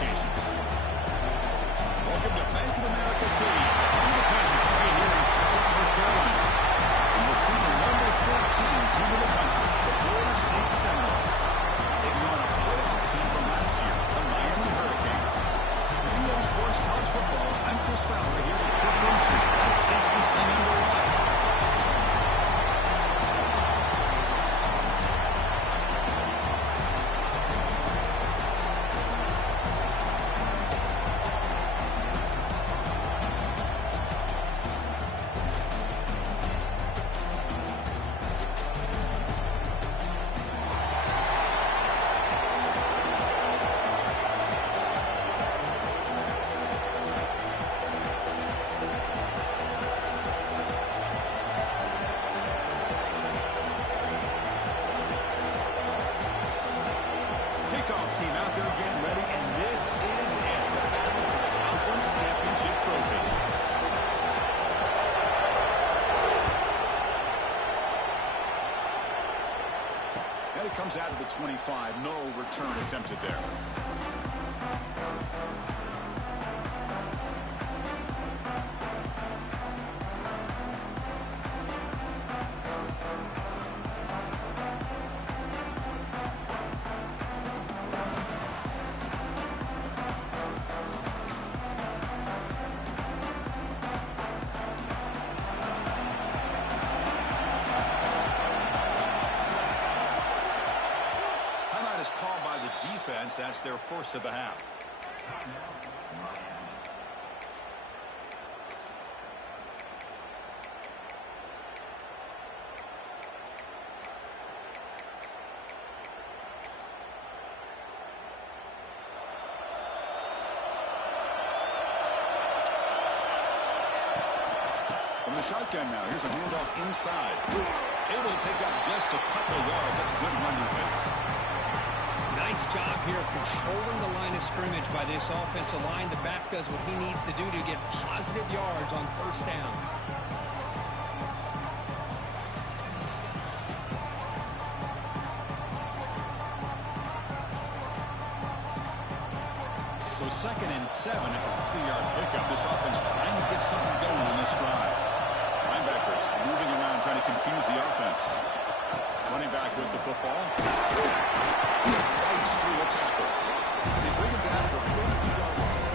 qualifications. Welcome to Bank of America City. We're the Panthers right here in Charlotte, North Carolina. And we'll see the number 14 team in the country, the Florida State Seminoles, taking on a playoff team from last year, the Miami Hurricanes. NBA Sports College Football, I'm Chris Fowler here with Cliff Winfrey. Let's get this thing underway. Team out there getting ready, and this is it, the battle for the conference championship trophy. And it comes out of the 25. No return attempted there. Is called by the defense. That's their first of the half. From the shotgun now, here's a handoff inside. Able to pick up just a couple of yards. That's good run defense. Nice job here of controlling the line of scrimmage by this offensive line. The back does what he needs to do to get positive yards on first down. So 2nd and 7 at the 3-yard pickup. This offense trying to get something going on this drive. Linebackers moving around trying to confuse the offense. Running back with the football. Fights through a tackle. They bring him down to the 32-yard line.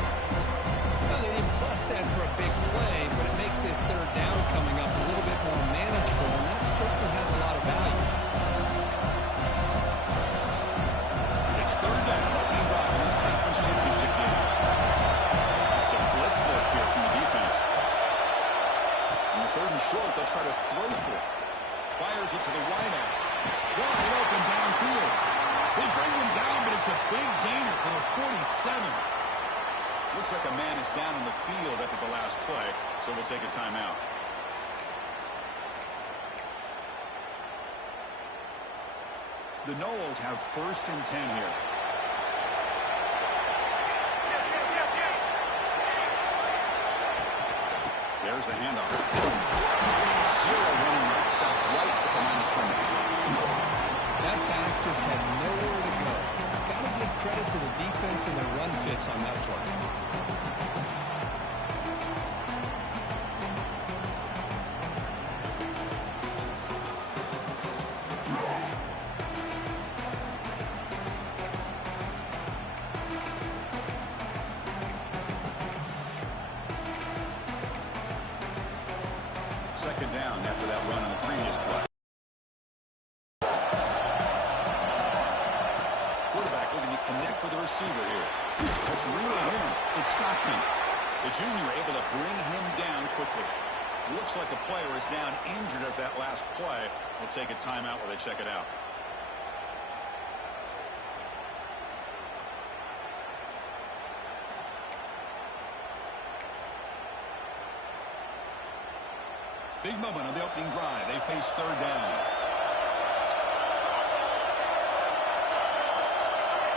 Well, they didn't bust that for a big play, but it makes this third down coming up a little bit more manageable, and that certainly has a lot of value. It's third down. Opening drive in this conference championship game. It's a blitz look here from the defense. On the 3rd and short, they'll try to throw for it. Fires it to the wideout. Wide open downfield. They bring him down, but it's a big gainer for the 47. Looks like a man is down in the field after the last play, so we'll take a timeout. The Noles have 1st and 10 here. There's the handoff. 0 running right. Stop right at the line of scrimmage. That back just had nowhere to go. Got to give credit to the defense and their run fits on that play. Second down after that run on the previous play. Quarterback looking to connect with the receiver here. That's really him. It's Stockton. The junior able to bring him down quickly. Looks like the player is down injured at that last play. We'll take a timeout while they check it out. Big moment on the opening drive. They face third down.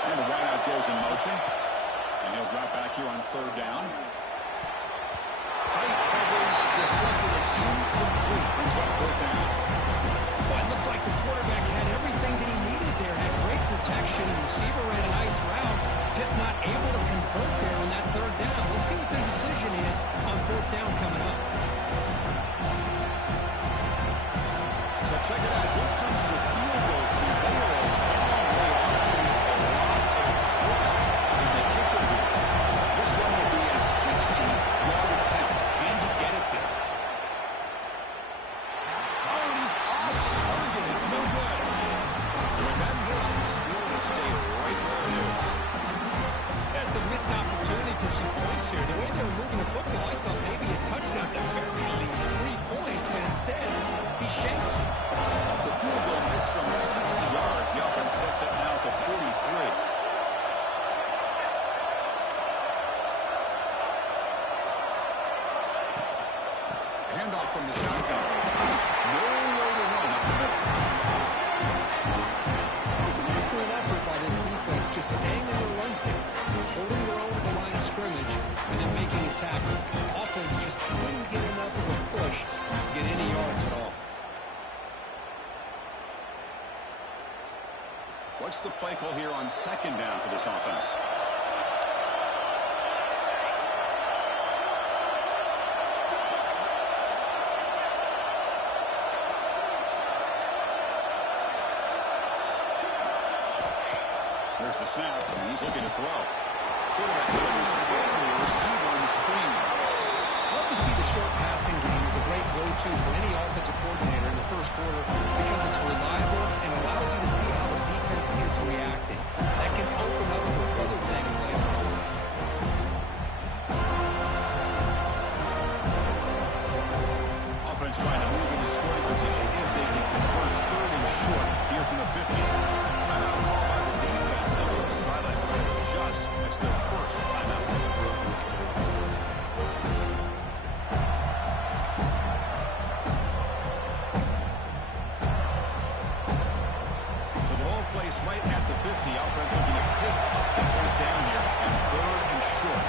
And the wideout goes in motion. And he'll drop back here on third down. Tight coverage deflected and incomplete. Brings up fourth down. Well, it looked like the quarterback had everything that he needed there. Had great protection. The receiver ran a nice route. Just not able to convert decision is on 4th down coming up. So check it out. Here comes the field goal team. They are a long way up. A lot of trust in the kicker here. This one will be a 60-yard attempt. Can he get it there? Oh, and he's off target. It's no good. When that moves, the score will stay right where it is. That's a missed opportunity for some points here. The way they were moving the football, I thought maybe a touchdown, at the very least 3 points, but instead, he shanks it. Off the field goal miss from 60 yards, the offense sets up now at the 43. Handoff from the shotgun. Nowhere to run up the middle. It was an excellent effort by this defense, just staying in their run fence, holding their own at the line of scrimmage, and then making a tackle. Offense just couldn't get enough of a push to get any yards at all. What's the play call here on 2nd down for this offense? There's the snap, and he's looking to throw. Quarterback delivers quickly, a receiver on the screen. Love to see the short passing game as a great go-to for any offensive coordinator in the first quarter because it's reliable and allows you to see how the defense is reacting. That can open up for other things later on. Offense trying to move into scoring position if they can convert 3rd and short here from the 50. Timeout call by the defense. They'll go to the sideline trying to adjust. That's their first timeout. So the ball placed right at the 50. Offense looking to pick up the first down here and 3rd and short.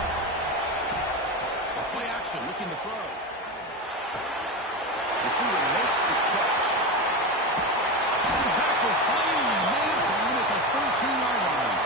A play action looking to throw. Receiver makes the catch. The tackle finally made down at the 13-yard line.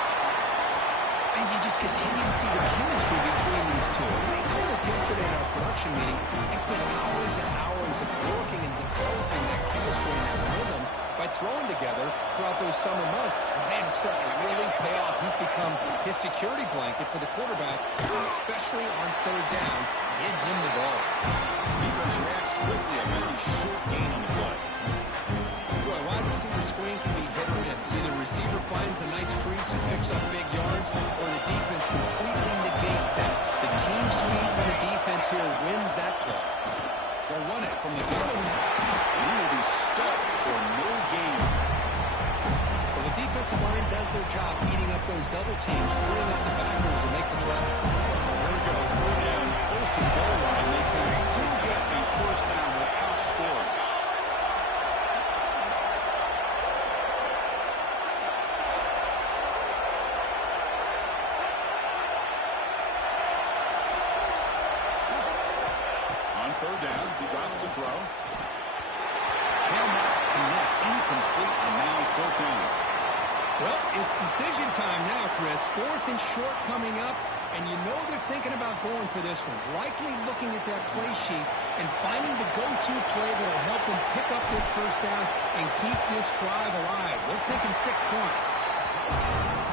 And you just continue to see the chemistry between these two. And they told us yesterday in our production meeting, they spent hours and hours of working and developing that chemistry and that rhythm by throwing together throughout those summer months. And man, it's starting to really pay off. He's become his security blanket for the quarterback, especially on 3rd down. Get him the ball. Defense reacts quickly. A very short gain on the play. Boy, wide receiver screen can be hit or miss. Either receiver finds a nice crease and picks up big yards, or the defense completely negates that. The team speed for the defense here wins that play. They'll run it from the gun. And he will be stuffed for no gain. Well, the defensive line does their job eating up those double teams, freeing up the backers to make the play. There we go. 3rd down, close to the goal line. They can still get a first down without scoring. On 3rd down, he drops to throw. Cannot connect. Incomplete, and now 4th down. Well, it's decision time now, Chris. 4th and short coming up, and you know they're thinking about going for this one. Likely looking at that play sheet and finding the go-to play that will help them pick up this first down and keep this drive alive. They're thinking 6 points.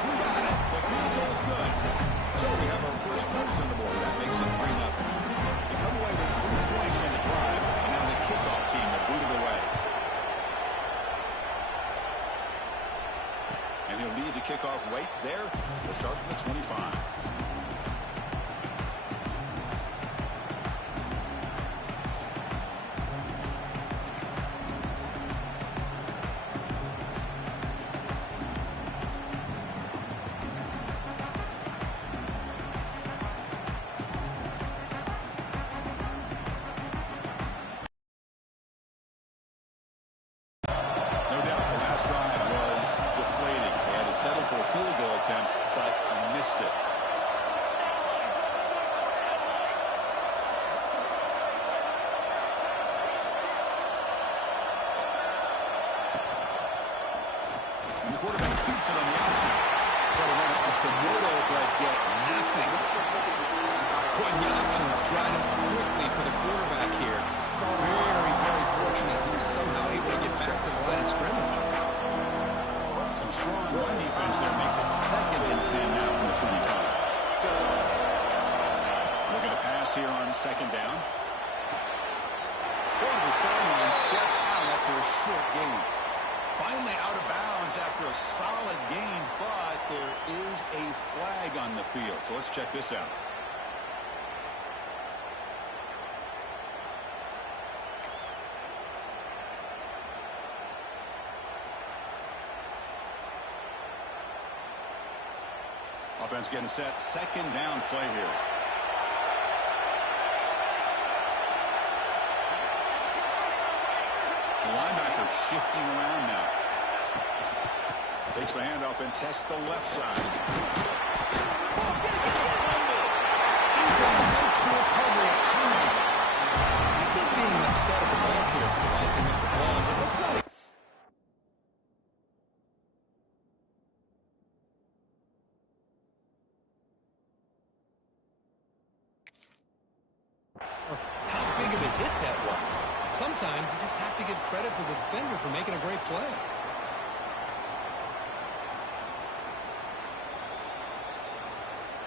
We got it. The field goal is good. So we have our first points on the board. That makes it 3-0. They come away with 3 points on the drive, and now the kickoff team will boot it away. And he'll lead the kickoff right there. We'll start from the 25. Boy, the options dried up quickly for the quarterback here. Very, very fortunate he was somehow able to get back to the line of scrimmage. Some strong run defense there makes it 2nd and 10 now from the 25. Looking to pass here on 2nd down. Go to the sideline, steps out after a short gain. Finally out of bounds after a solid gain, but there is a flag on the field. So let's check this out. Offense getting set. 2nd down play here. The linebacker shifting around now. Takes the handoff and tests the left side. It's a fumble. Defense makes the recovery of turnover. I get being upset at the ball here for fluffing up the ball, but let's not... how big of a hit that was. Sometimes you just have to give credit to the defender for making a great play.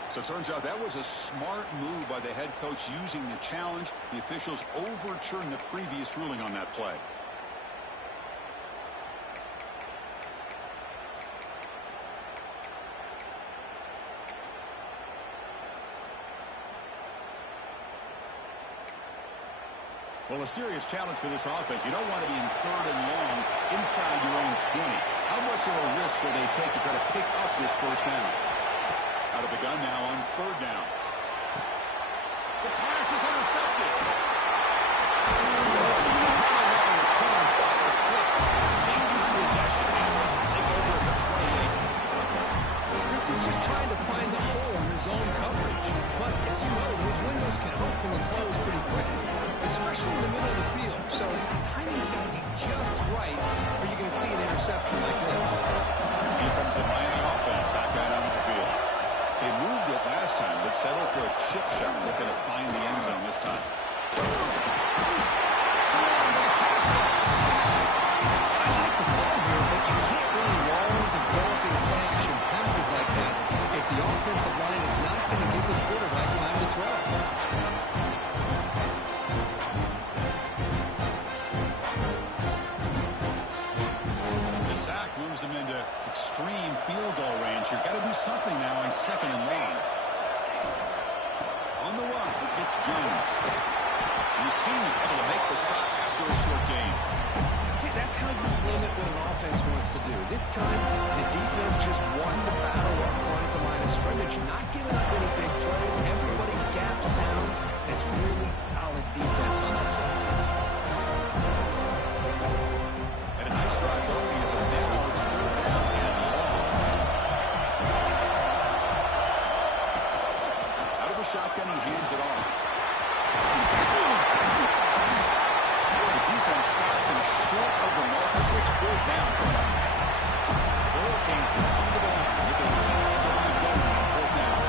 So it turns out that was a smart move by the head coach using the challenge. The officials overturned the previous ruling on that play. Well, a serious challenge for this offense. You don't want to be in 3rd and long inside your own 20. How much of a risk will they take to try to pick up this 1st down? Out of the gun now on 3rd down. The pass is intercepted. Changes possession. Offense will take over at the 28. Chris is just trying to find the hole in his own coverage. But as you know, those windows can open and close pretty quickly, especially in the middle of the field. So timing's got to be just right, or you're going to see an interception like this. Here comes the Miami offense back out on the field. They moved it last time, but settled for a chip shot. Looking to find the end zone this time. I like the call here, but you can't really long developing play action passes like that if the offensive line is not going to give the quarterback time to throw. The sack moves them into extreme field goal range. You've got to do something now on 2nd and long. On the run, it's Jones. You seem able to make the stop after a short gain. See, that's how you limit what an offense wants to do. This time, the defense just won the battle up front at the line of scrimmage, not giving up any big plays. Everybody's gap sound. It's really solid defense on that play. And a nice drive early, but now it's 3rd down and long. Out of the shotgun, he hands it off. The defense stops him short of the marker, so it's 4th down. The Hurricanes will come to the line. Looking to keep the drive going on 4th down.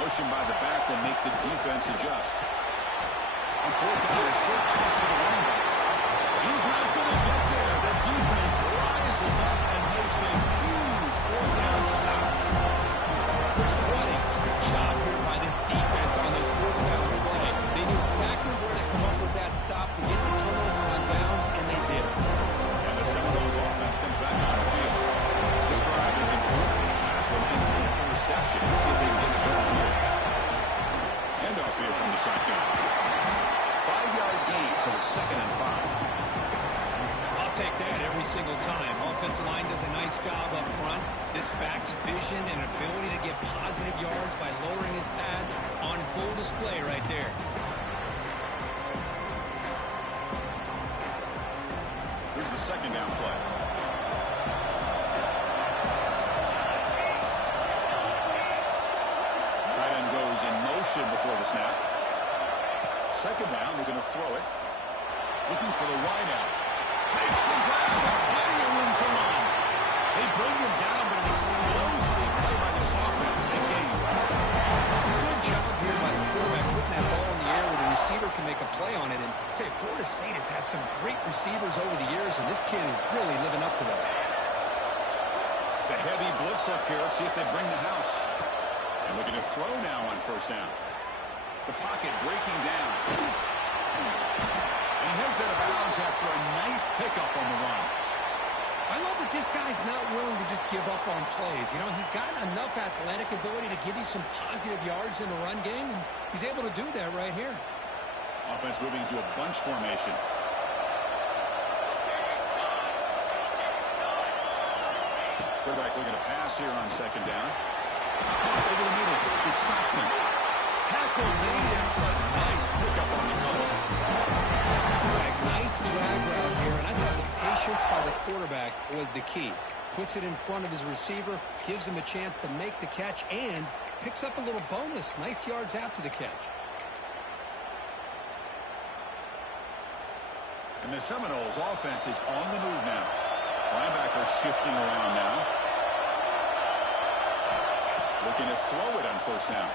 Motion by the back will make the defense adjust. On 4th down, a short toss to the running back. He's not going to get there. The defense rises up and makes a huge 4th down stop. Chris, what a great job here by this defense on this 4th down play. They knew exactly where to come up with that stop to get the turnover on downs, and they did it. And the Seminoles offense comes back on the field. This drive is important. Last one didn't get an interception. Let's see if they can get it going here. Handoff here from the shotgun. 5-yard gain, so it's 2nd and 5. I'll take that every single time. Offensive line does a nice job up front. This back's vision and ability to get positive yards by lowering his pads on full display right there. Here's the 2nd down play. Tight end goes in motion before the snap. second down, they're going to throw it. Looking for the wide out. Makes the grab there. Plenty of room to run. They bring him down, but an explosive play by this offense. Big game. Good job here by the quarterback putting that ball in the air where the receiver can make a play on it. And I tell you, Florida State has had some great receivers over the years, and this kid is really living up to that. It's a heavy blitz up here. Let's see if they bring the house. And looking to throw now on first down. The pocket breaking down. And he heads out of bounds after a nice pickup on the run. I love that this guy's not willing to just give up on plays. You know, he's got enough athletic ability to give you some positive yards in the run game, and he's able to do that right here. Offense moving into a bunch formation. Quarterback looking to pass here on second down. Over the middle. Good Stockton. Tackle made after a nice pickup on the cover. Nice drag route here, and I thought the patience by the quarterback was the key. Puts it in front of his receiver, gives him a chance to make the catch, and picks up a little bonus. Nice yards after the catch. And the Seminoles offense is on the move now. Linebacker shifting around now. Looking to throw it on first down.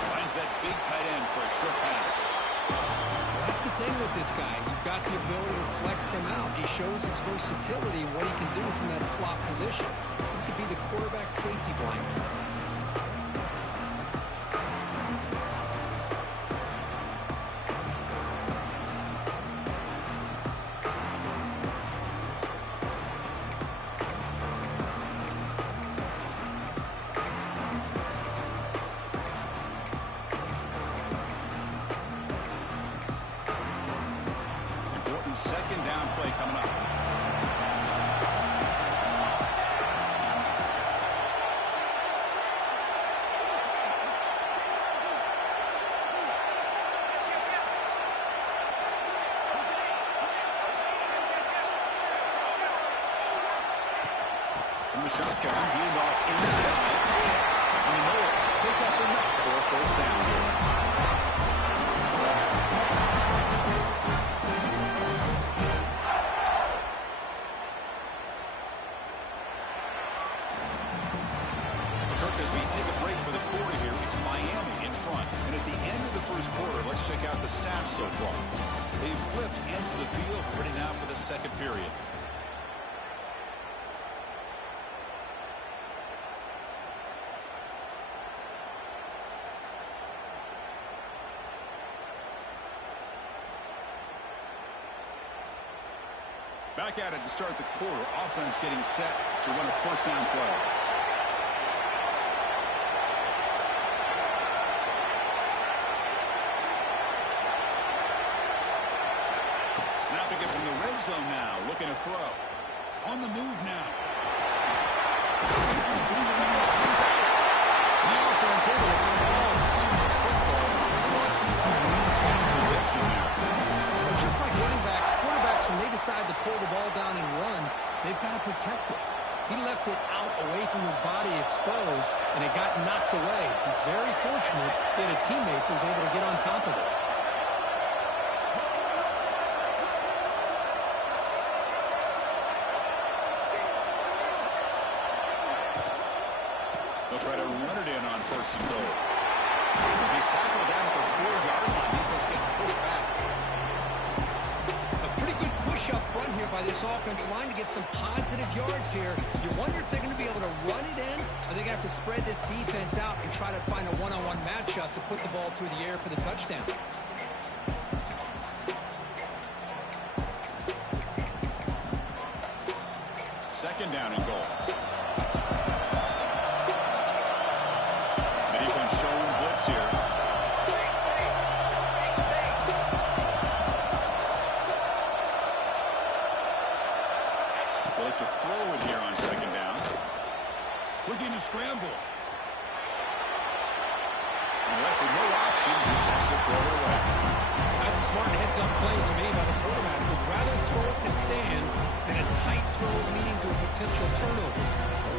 Finds that big tight end for a short pass. That's the thing with this guy. You've got the ability to flex him out. He shows his versatility, what he can do from that slot position. He could be the quarterback safety blanket. Second down play coming up. From the shotgun, handoff inside. And the Noles pick up enough for a first down here. As we take a break for the quarter here, it's Miami in front. And at the end of the first quarter, let's check out the stats so far. They've flipped into the field, ready now for the second period. Back at it to start the quarter. Offense getting set to run a first down play. Snapping it from the red zone now. Looking to throw. On the move now. The offense able to throw the ball on the football. Looking to maintain possession now. But just like running backs, quarterbacks, when they decide to pull the ball down and run, they've got to protect it. He left it out away from his body exposed, and it got knocked away. He's very fortunate that a teammate was able to get on top of it. They'll try to run it in on first and goal. He's tackled down at the 4-yard line. Defense gets pushed back. A pretty good push up front here by this offense line to get some positive yards here. You wonder if they're going to be able to run it in, or they're going to have to spread this defense out and try to find a one-on-one matchup to put the ball through the air for the touchdown. Second down and goal. Here. They like to throw it here on second down. Looking to scramble. And left with no option, just has to throw it away. That's a smart heads-up play to me by the quarterback. Would rather throw it in the stands than a tight throw leading to a potential turnover.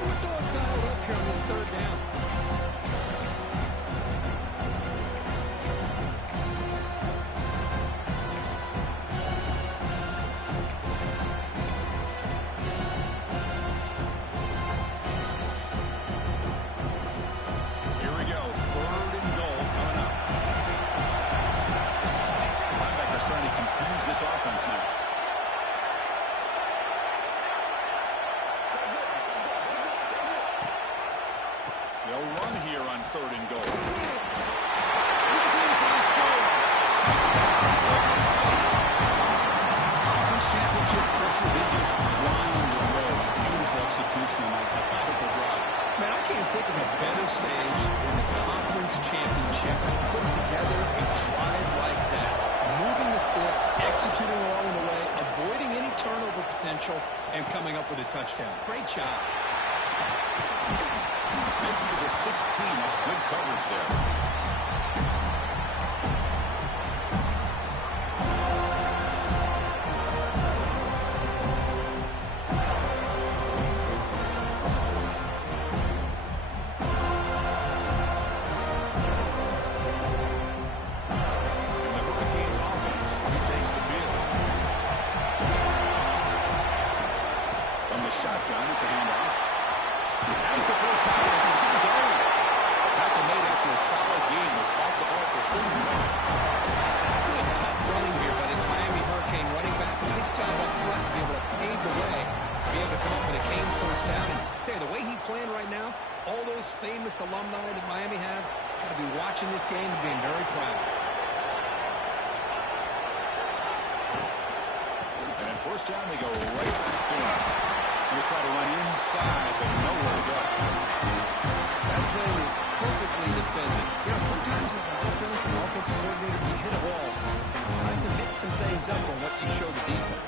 We're dog dialed up here on this third down. think of a better stage than the conference championship to put together a drive like that. Moving the sticks, executing along the way, avoiding any turnover potential, and coming up with a touchdown. Great job. Makes it to the 16. That's good coverage there. Shotgun, it's a handoff. As the first down is still going. Tackle made after a solid game. Will spike the ball for 31. Good tough running here by this Miami Hurricane running back. Nice job up front to be able to pave the way, to be able to come up with a Canes first down. And tell you, the way he's playing right now, all those famous alumni that Miami have, got to be watching this game and being very proud. And at first down, they go right back to him. He'll try to run inside, but nowhere to go. That play was perfectly defended. You know, sometimes as an offensive coordinator, you hit a wall. It's time to mix some things up on what you show the defense.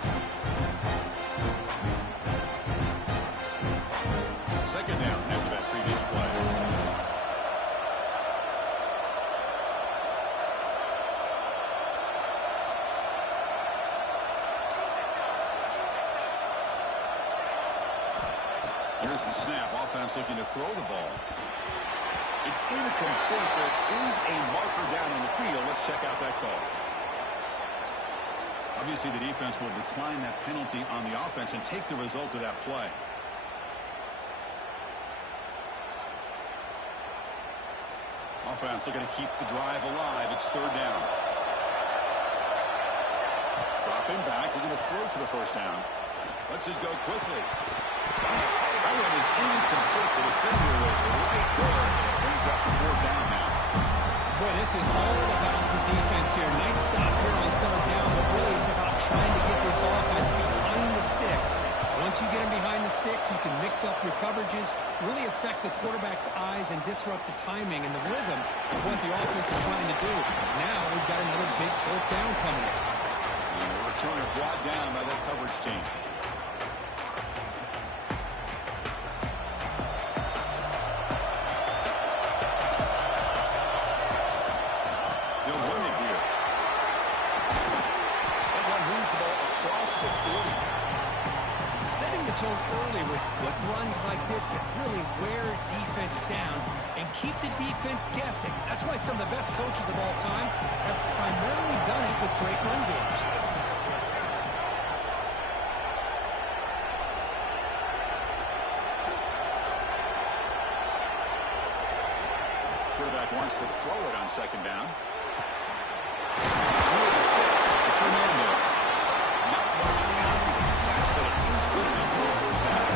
Second down after that previous play. Here's the snap. Offense looking to throw the ball. It's incomplete. There is a marker down on the field. Let's check out that call. Obviously, the defense will decline that penalty on the offense and take the result of that play. Offense looking to keep the drive alive. It's third down. Dropping back. Looking to throw for the first down. Lets it go quickly. That one is incomplete. The defender was right there. It brings up the fourth down now. Boy, this is all about the defense here. Nice stop here on third down, but really it's about trying to get this offense behind the sticks. Once you get them behind the sticks, you can mix up your coverages, really affect the quarterback's eyes and disrupt the timing and the rhythm of what the offense is trying to do. Now we've got another big fourth down coming in. And the returner brought down by that coverage team. Setting the tone early with good runs like this can really wear defense down and keep the defense guessing. That's why some of the best coaches of all time have primarily done it with great run games. Quarterback wants to throw it on second down. Through the sticks. It's Hernandez. Not much after the catch, but it is good enough for a first down.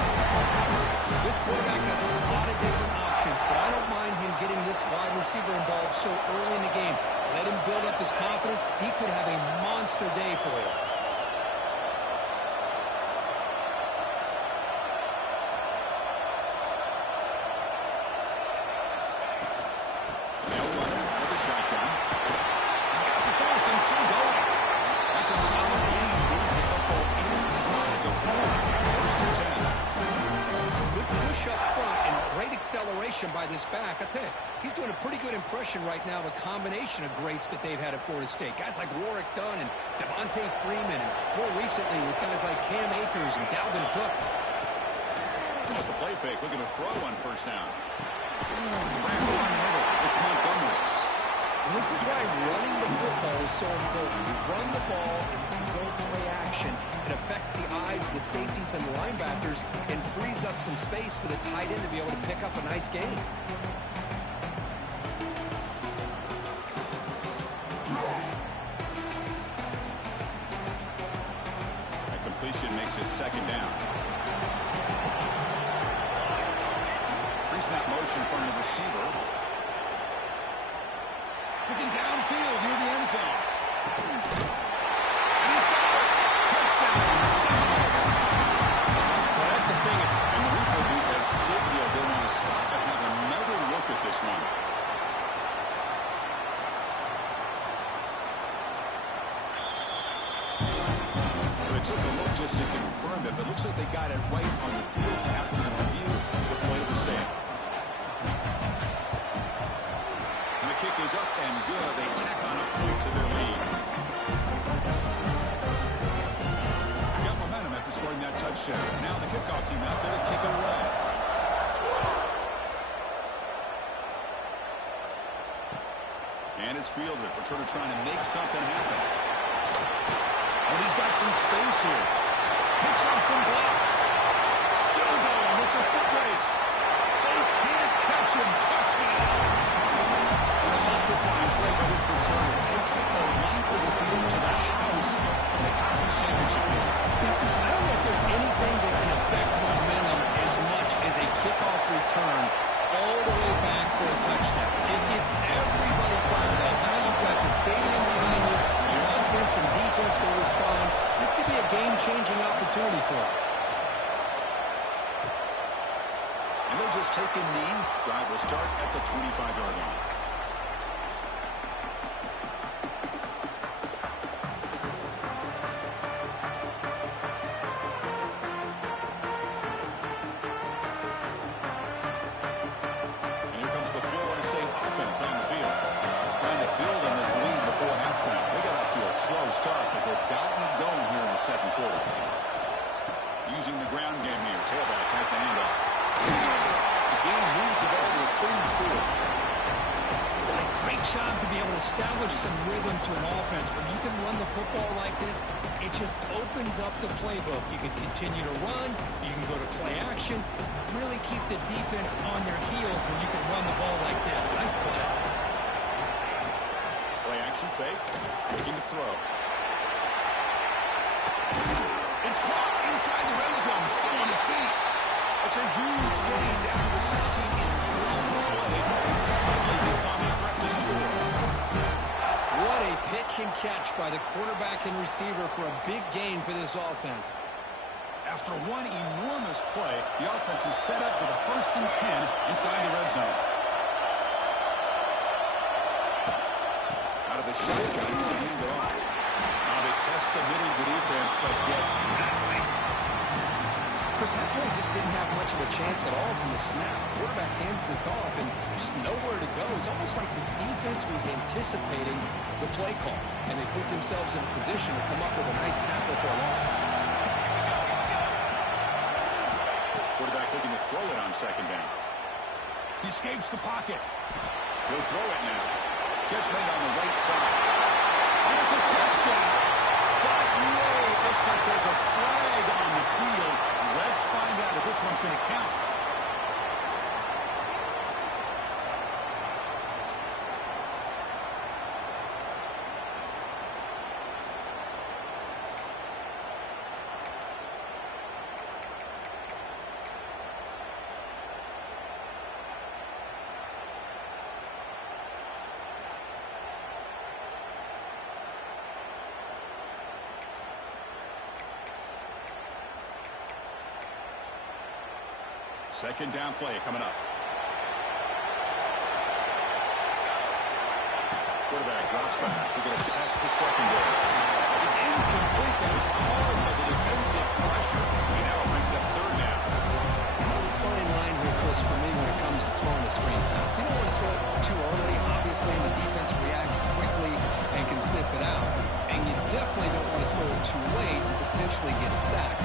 This quarterback has a lot of different options, but I don't mind him getting this wide receiver involved so early in the game. Let him build up his confidence. He could have a monster day for you. Now running out of the shotgun. He's got the first and still going. That's a solid gain. Moves the football inside the 40. First and 10. Good push up front and great acceleration by this back. I tell you, he's doing a pretty good impression right now of a combination of greats that they've had at Florida State. Guys like Warwick Dunn and Devontae Freeman, and more recently with guys like Cam Akers and Dalvin Cook. Off the play fake, looking to throw on first down. It's Montgomery. And this is why running the football is so important. You run the ball, and if you go play action, it affects the eyes of the safeties and the linebackers and frees up some space for the tight end to be able to pick up a nice gain. That completion makes it second down. Pre-snap motion from the receiver. Looking downfield near the end zone. And he's got it. Touchdown, Seminoles. Well, that's the thing. And the replay booth has signaled they want to stop and have another they got it right on the field after the review. The play was stand. And the kick is up and good. They tack on a point to their lead. Got momentum after scoring that touchdown. Now the kickoff team out there to kick it away. And it's fielded. Returner trying to make something happen. And he's got some space here. Picks on some blocks. Still going. It's a foot race. They can't catch him. Touchdown. And the electrifying play by this returner takes it the length of the field to the house in the conference championship game. Because I don't know if there's anything that can affect momentum as much as a kickoff return all the way back for a touchdown. It gets everybody fired up. Now you've got the stadium behind you. Your offense and defense will respond. This could be a game-changing opportunity for them. And they'll just take a knee. Drive will start at the 25-yard line. On the field. Trying to build on this lead before halftime. They got off to a slow start, but they've gotten it going here in the second quarter. Using the ground game here. Tailback has the handoff. The game moves the ball to a 34. What a great job to be able to establish some rhythm to an offense. When you can run the football like this, it just opens up the playbook. You can continue to run. You can go to play action. Really keep the defense on their heels when you can run the ball like this. Nice play. Play action fake. Looking to throw. It's caught inside the red zone. Still on his feet. It's a huge gain down to the 16 in one play. And suddenly become a threat to score. What a pitch and catch by the quarterback and receiver for a big gain for this offense. After one enormous play, the offense is set up with a 1st and 10 inside the red zone. Out of the shotgun, they hand it off. Now they test the middle of the defense, but get nothing. Chris, that play just didn't have much of a chance at all from the snap. Quarterback hands this off, and there's nowhere to go. It's almost like the defense was anticipating the play call, and they put themselves in a position to come up with a nice tackle for a loss. Quarterback looking to throw it on 2nd down. He escapes the pocket. He'll throw it now. Catch made on the right side. And it's a touchdown. But no, it looks like there's a flag on the field. Let's find out if this one's going to count. Second down play coming up. Quarterback drops back. We're going to test the secondary. It's incomplete. That was caused by the defensive pressure. He now brings up 3rd down. Fine line here, Chris, for me when it comes to throwing a screen pass. You don't want to throw it too early. Obviously, the defense reacts quickly and can sniff it out. And you definitely don't want to throw it too late and potentially get sacked.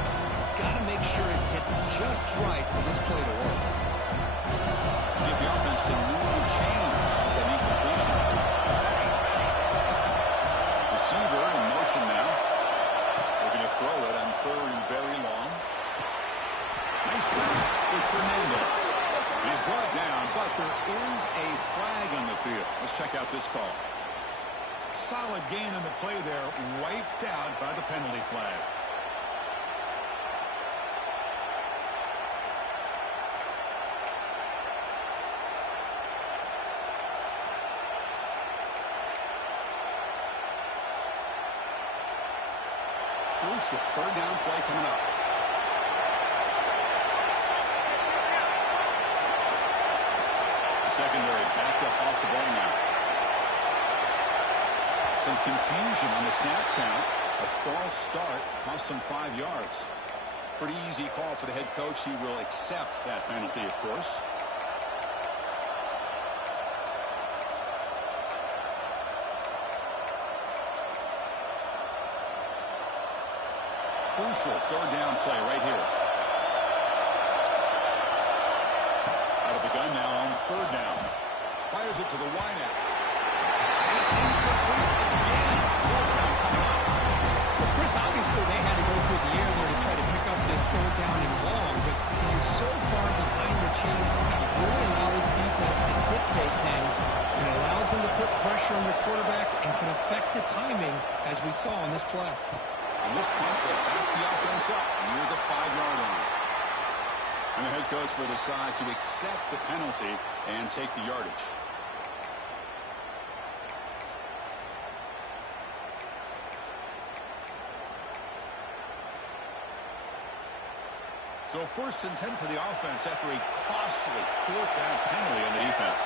Got to make sure it hits just right for this play to work. See if the offense can move the chains with that incompletion. Receiver in motion now. We're going to throw it on 3rd and very long. Nice grab. It's Hernandez. He's brought down, but there is a flag on the field. Let's check out this call. Solid gain on the play there, wiped out by the penalty flag. Crucial 3rd down play coming up. Secondary backed up off the ball now. Some confusion on the snap count. A false start cost some 5 yards. Pretty easy call for the head coach. He will accept that penalty, of course. Crucial third down play right here. Out of the gun now on third down. Fires it to the wideout. It's incomplete again. Fourth down coming up. Well, Chris, obviously they had to go through the air there to try to pick up this third down and long, but he's so far behind the chains that he really allows this defense to dictate things, and it allows them to put pressure on the quarterback and can affect the timing, as we saw on this play. On this punt, they back the offense up near the 5-yard line. And the head coach will decide to accept the penalty and take the yardage. So 1st and 10 for the offense after a costly fourth down penalty on the defense.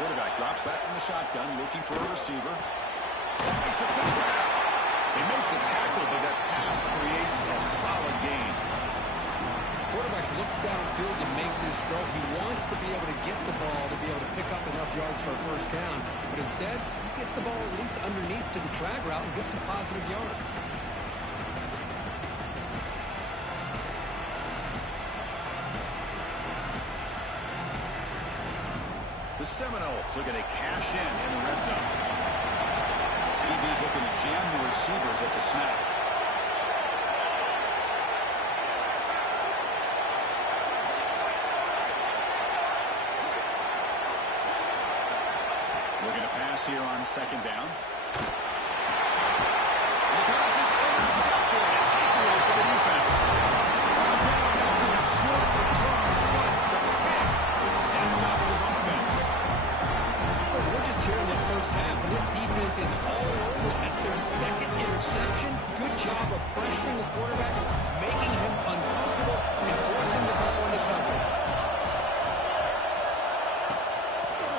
Quarterback drops back from the shotgun, looking for a receiver. Makes a quick grab. They make the tackle, but that pass creates a solid gain. Quarterback looks downfield to make this throw. He wants to be able to get the ball to be able to pick up enough yards for a first down, but instead he gets the ball at least underneath to the drag route and gets some positive yards. The Seminoles looking to cash in the red zone. DB's looking to jam the receivers at the snap. Looking to pass here on 2nd down. The pass is intercepted. A takeaway for the defense. Brought down after a short return, but the pick sets up his offense. We're just here in this first half, and this defense is all over. That's their 2nd interception. Good job of pressuring the quarterback, making him uncomfortable, and forcing the ball into coverage.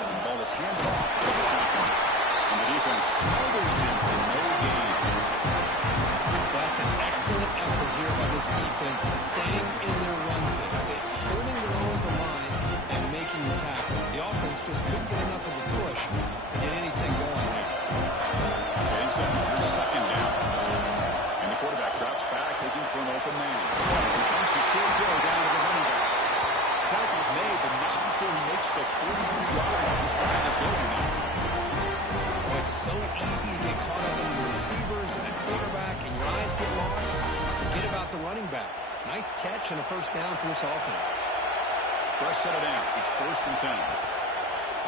The ball is handed off by the shotgun, and the defense smothers him for no gain. That's an excellent effort here by this defense, staying in their run phase. They're holding their own the line and making the tackle. The offense just couldn't get enough of a push to get anything going there. Getting set for 2nd down. And the quarterback drops back, looking for an open man. He dumps a short throw down to the running back. Tackle is made, but not before he makes the 43-yard line. This drive is going now. Oh, it's so easy to get caught up in the receivers and the quarterback, and your eyes get lost. Forget about the running back. Nice catch and a first down for this offense. Fresh set of downs. It's 1st and 10.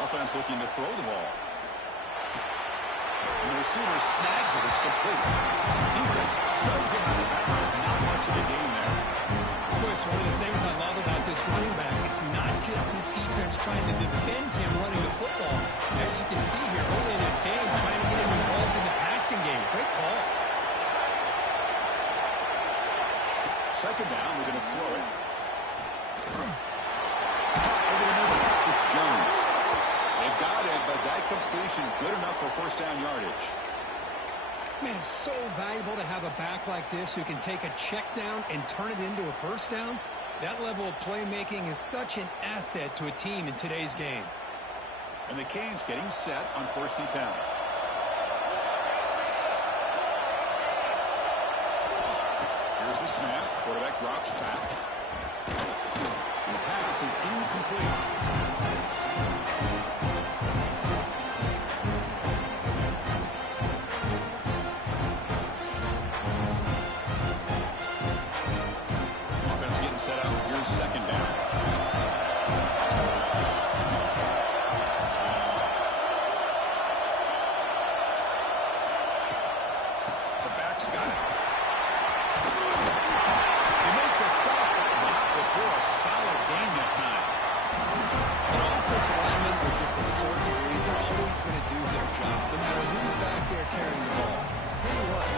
Offense looking to throw the ball. And the receiver snags it. It's complete. Defense shoves him out of bounds. Not much of a gain there. Chris, one of the things I love about this running back, it's not just this defense trying to defend him running the football. As you can see here early in this game, trying to get him involved in the passing game. Great call. 2nd down. We're going to throw it. Over the middle. It's Jones. They've got it, but that completion good enough for first down yardage. Man, it's so valuable to have a back like this who can take a check down and turn it into a first down. That level of playmaking is such an asset to a team in today's game. And the Canes getting set on 1st and 10. Here's the snap. Quarterback drops back. And the pass is incomplete. Offense getting set up. Here's 2nd down. The back's got it. They make the stop, but not before a solid gain that time. An offensive lineman with just a certain degree, they're always going to do their job, no matter who's back there carrying the ball. I'll tell you what,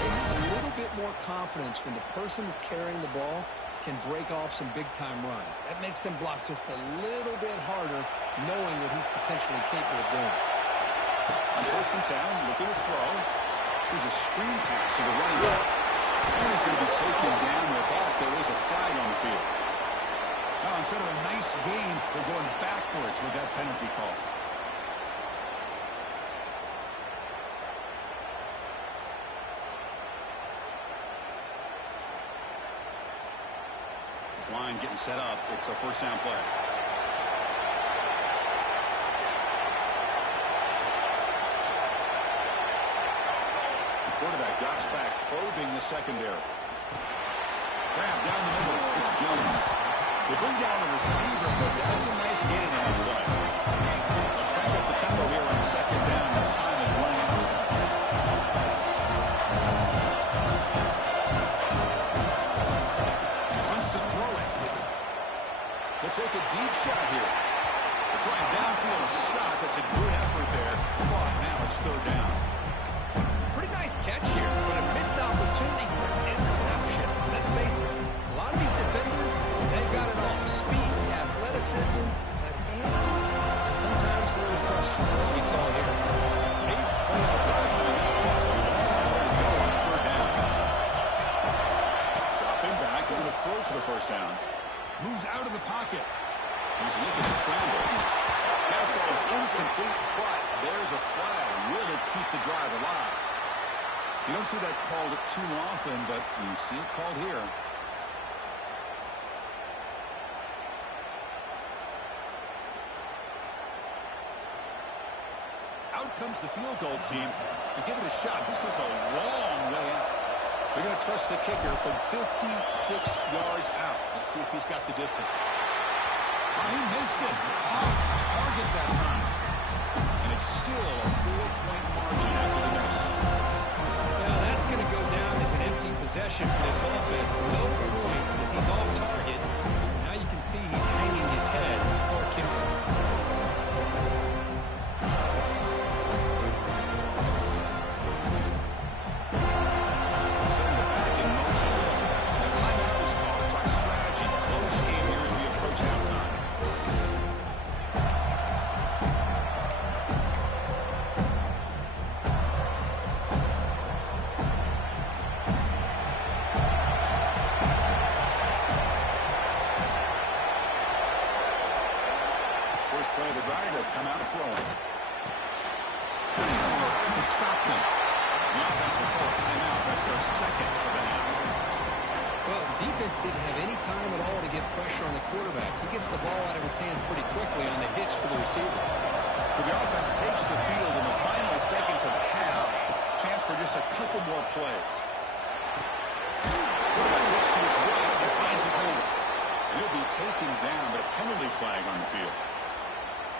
they have a little bit more confidence when the person that's carrying the ball can break off some big-time runs. That makes them block just a little bit harder, knowing what he's potentially capable of doing. On 1st and 10, looking to throw. Here's a screen pass to the running back. And he's going to be taken down there, but there is a flag on the field. Now, instead of a nice gain, they're going backwards with that penalty call. This line getting set up. It's a first down play. The quarterback drops back, probing the secondary. Grab down the middle. It's Jones. They bring down the receiver, but that's a nice gain on the play. They'll crank up the tempo here on second down. The time is running out. Wants to throw it. Let's take a deep shot here. They're trying downfield shot. That's a good effort there. But now it's third down. Pretty nice catch here, but a missed opportunity for an interception. Let's face it, a lot of these defenders, they've got it all. Speed, athleticism, but hands, sometimes a little questionable, as we saw here. Eighth play of the drive. Long way to go on third down. Dropping back, looking to throw for the first down. Moves out of the pocket. He's looking to scramble. Pass ball is incomplete, but there's a flag. Will it keep the drive alive? You don't see that called too often, but you see it called here. Out comes the field goal team to give it a shot. This is a long way out. They're going to trust the kicker from 56 yards out. Let's see if he's got the distance. Oh, he missed it. Off target that time. And it's still a 4-point margin after the miss. Well, that's going to go down as an empty possession for this offense. No points as he's off target. Now you can see he's hanging his head. Poor kicker. First play of the drive, they'll come out throwing. It stopped them. The offense will call a timeout. That's their second of the half. Well, defense didn't have any time at all to get pressure on the quarterback. He gets the ball out of his hands pretty quickly on the hitch to the receiver. So the offense takes the field in the final seconds of the half. Chance for just a couple more plays. Quarterback looks to his right and finds his man. He'll be taken down, but a penalty flag on the field.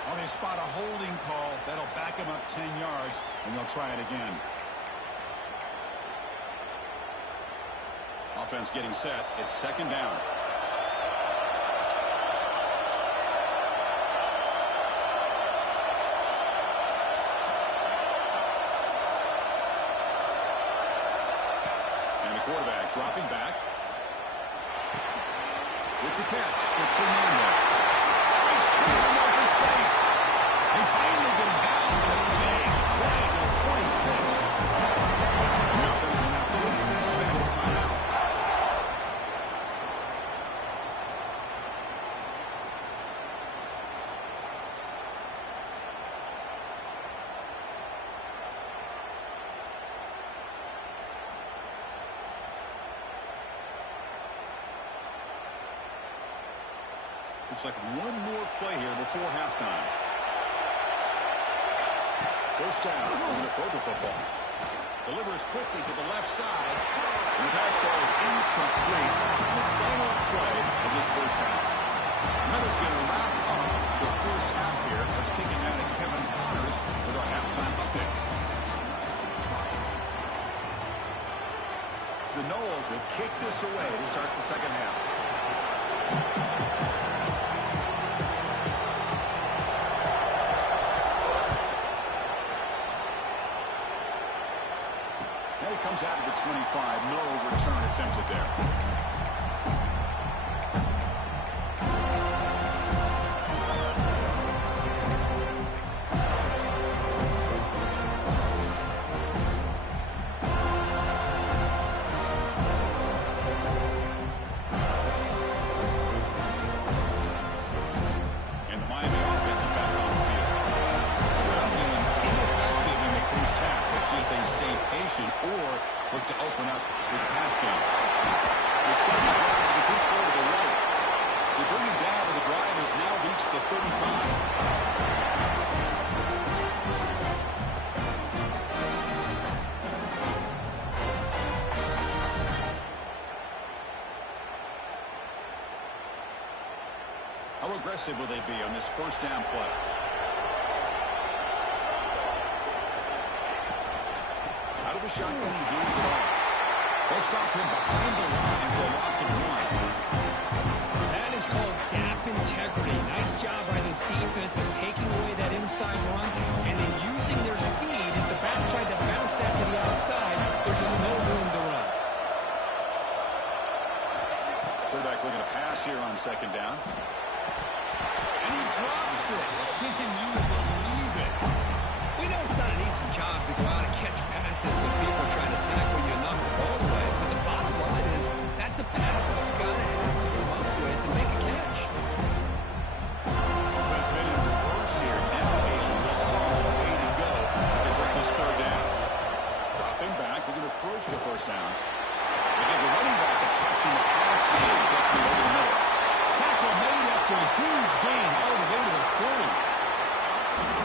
Well, they spot a holding call. That'll back him up 10 yards, and they'll try it again. Offense getting set. It's second down. And the quarterback dropping back. With the catch, it's Hernandez. He's clearing open space. They finally get him down with a big play to 46. The offense will have 30 minutes spent on timeout. Looks like one more play here before halftime. First down. We're going to throw the football. Delivers quickly to the left side. And the pass ball is incomplete on the final play of this first half. Miller's going to wrap up the first half here. That's kicking out at Kevin Connors with our halftime update. The Noles will kick this away to start the second half. Comes out of the 25. No return attempted there. How aggressive will they be on this first down play? Out of the shotgun, he hands it off. They'll stop him behind the line for a loss of 1. That is called gap integrity. Nice job by this defense of taking away that inside run and then using their speed as the back tried to bounce that to the outside. There's just no room to run. Quarterback looking to pass here on second down. And he drops it. Can you believe it? We know it's not an easy job to go out and catch passes when people are trying to tackle you and knock the ball away. But the bottom line is that's a pass you've got to have to come up with and make a catch. Offense made it in reverse here. Now a long way to go to break this third down. Dropping back. We're going to throw for the first down. They give the running back a touch in the pass game. Gets me over the middle. Tackle made after a huge gain all the way to the 30.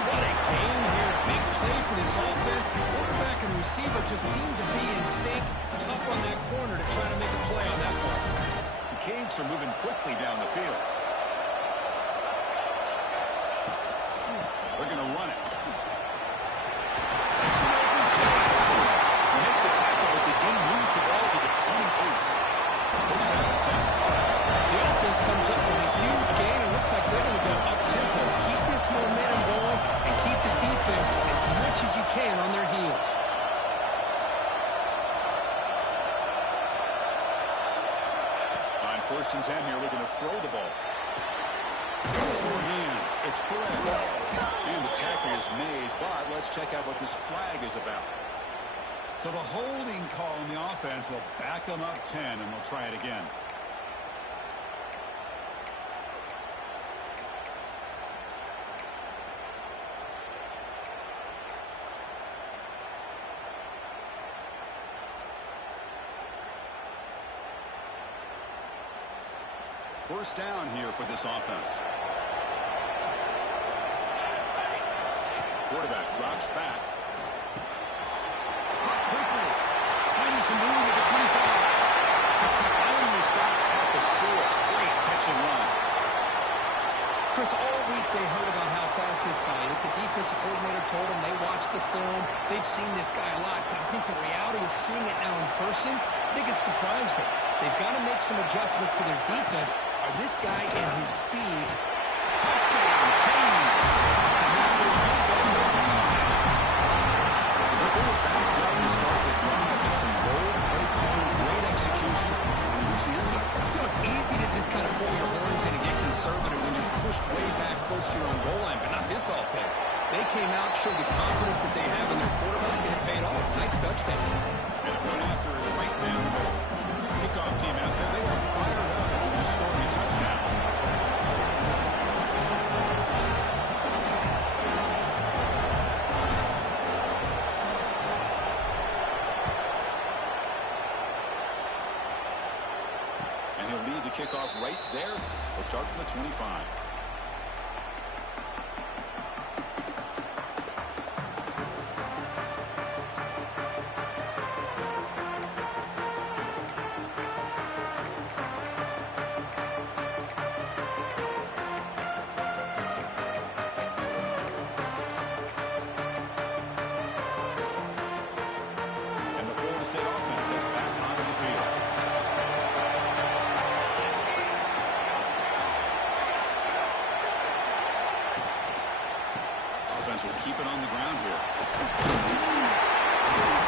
What a game here. Big play for this offense. The quarterback and receiver just seem to be in sync. Tough on that corner to try to make a play on that ball. The Canes are moving quickly down the field. They're going to run it. Takes an open space. Make the tackle, but the game moves the ball to the 28. First down and 10. The offense comes up with a huge gain. It looks like they're going to go up-tempo. Keep this momentum going and keep the defense as much as you can on their heels. On first and 10 here, looking to throw the ball. Sure hands, express. And the tackle is made, but let's check out what this flag is about. So the holding call on the offense will back them up 10, and we'll try it again. First down here for this offense. Quarterback drops back. Caught quickly. Finding some room at the 25. Finally stopped at the 4. Great catch and run. Chris, all week they heard about how fast this guy is. The defensive coordinator told them they watched the film. They've seen this guy a lot. But I think the reality is seeing it now in person, I think it's surprised them. They've got to make some adjustments to their defense. Are this guy and his speed? Touchdown, Canes. But they were backed up to start the drive. It's some bold play calling, great execution, and reach the end zone. You know, it's easy to just kind of pull your horns in and get conservative when you're pushed way back close to your own goal line, but not this offense. They came out, showed the confidence that they have in their quarterback, and it paid off. Nice touchdown. And the point after is right down the middle. Kickoff team out there. They are fired up and will score a touchdown. And he'll lead the kickoff right there. We'll start from the 25. State offense is back onto the field. Offense will keep it on the ground here.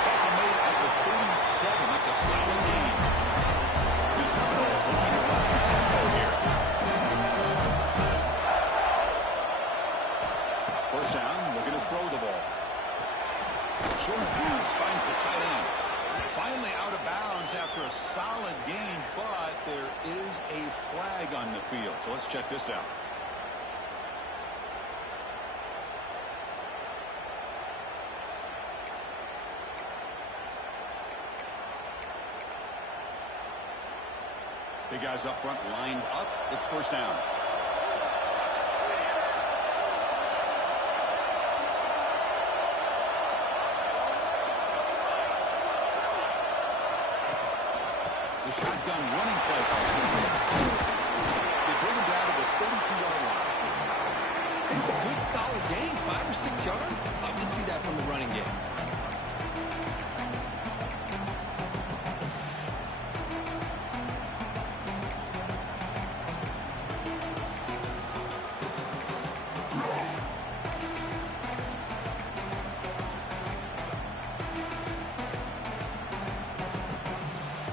Tackle made at the 37. That's a solid gain. Minnesota is looking to run some tempo here. First down, looking to throw the ball. Short pass finds the tight end. Finally out of bounds after a solid gain, but there is a flag on the field. So let's check this out. Big guys up front lined up. It's first down. The shotgun running play. The bring him down to the 32-yard line. It's a good, solid gain, 5 or 6 yards. Love to see that from the running game.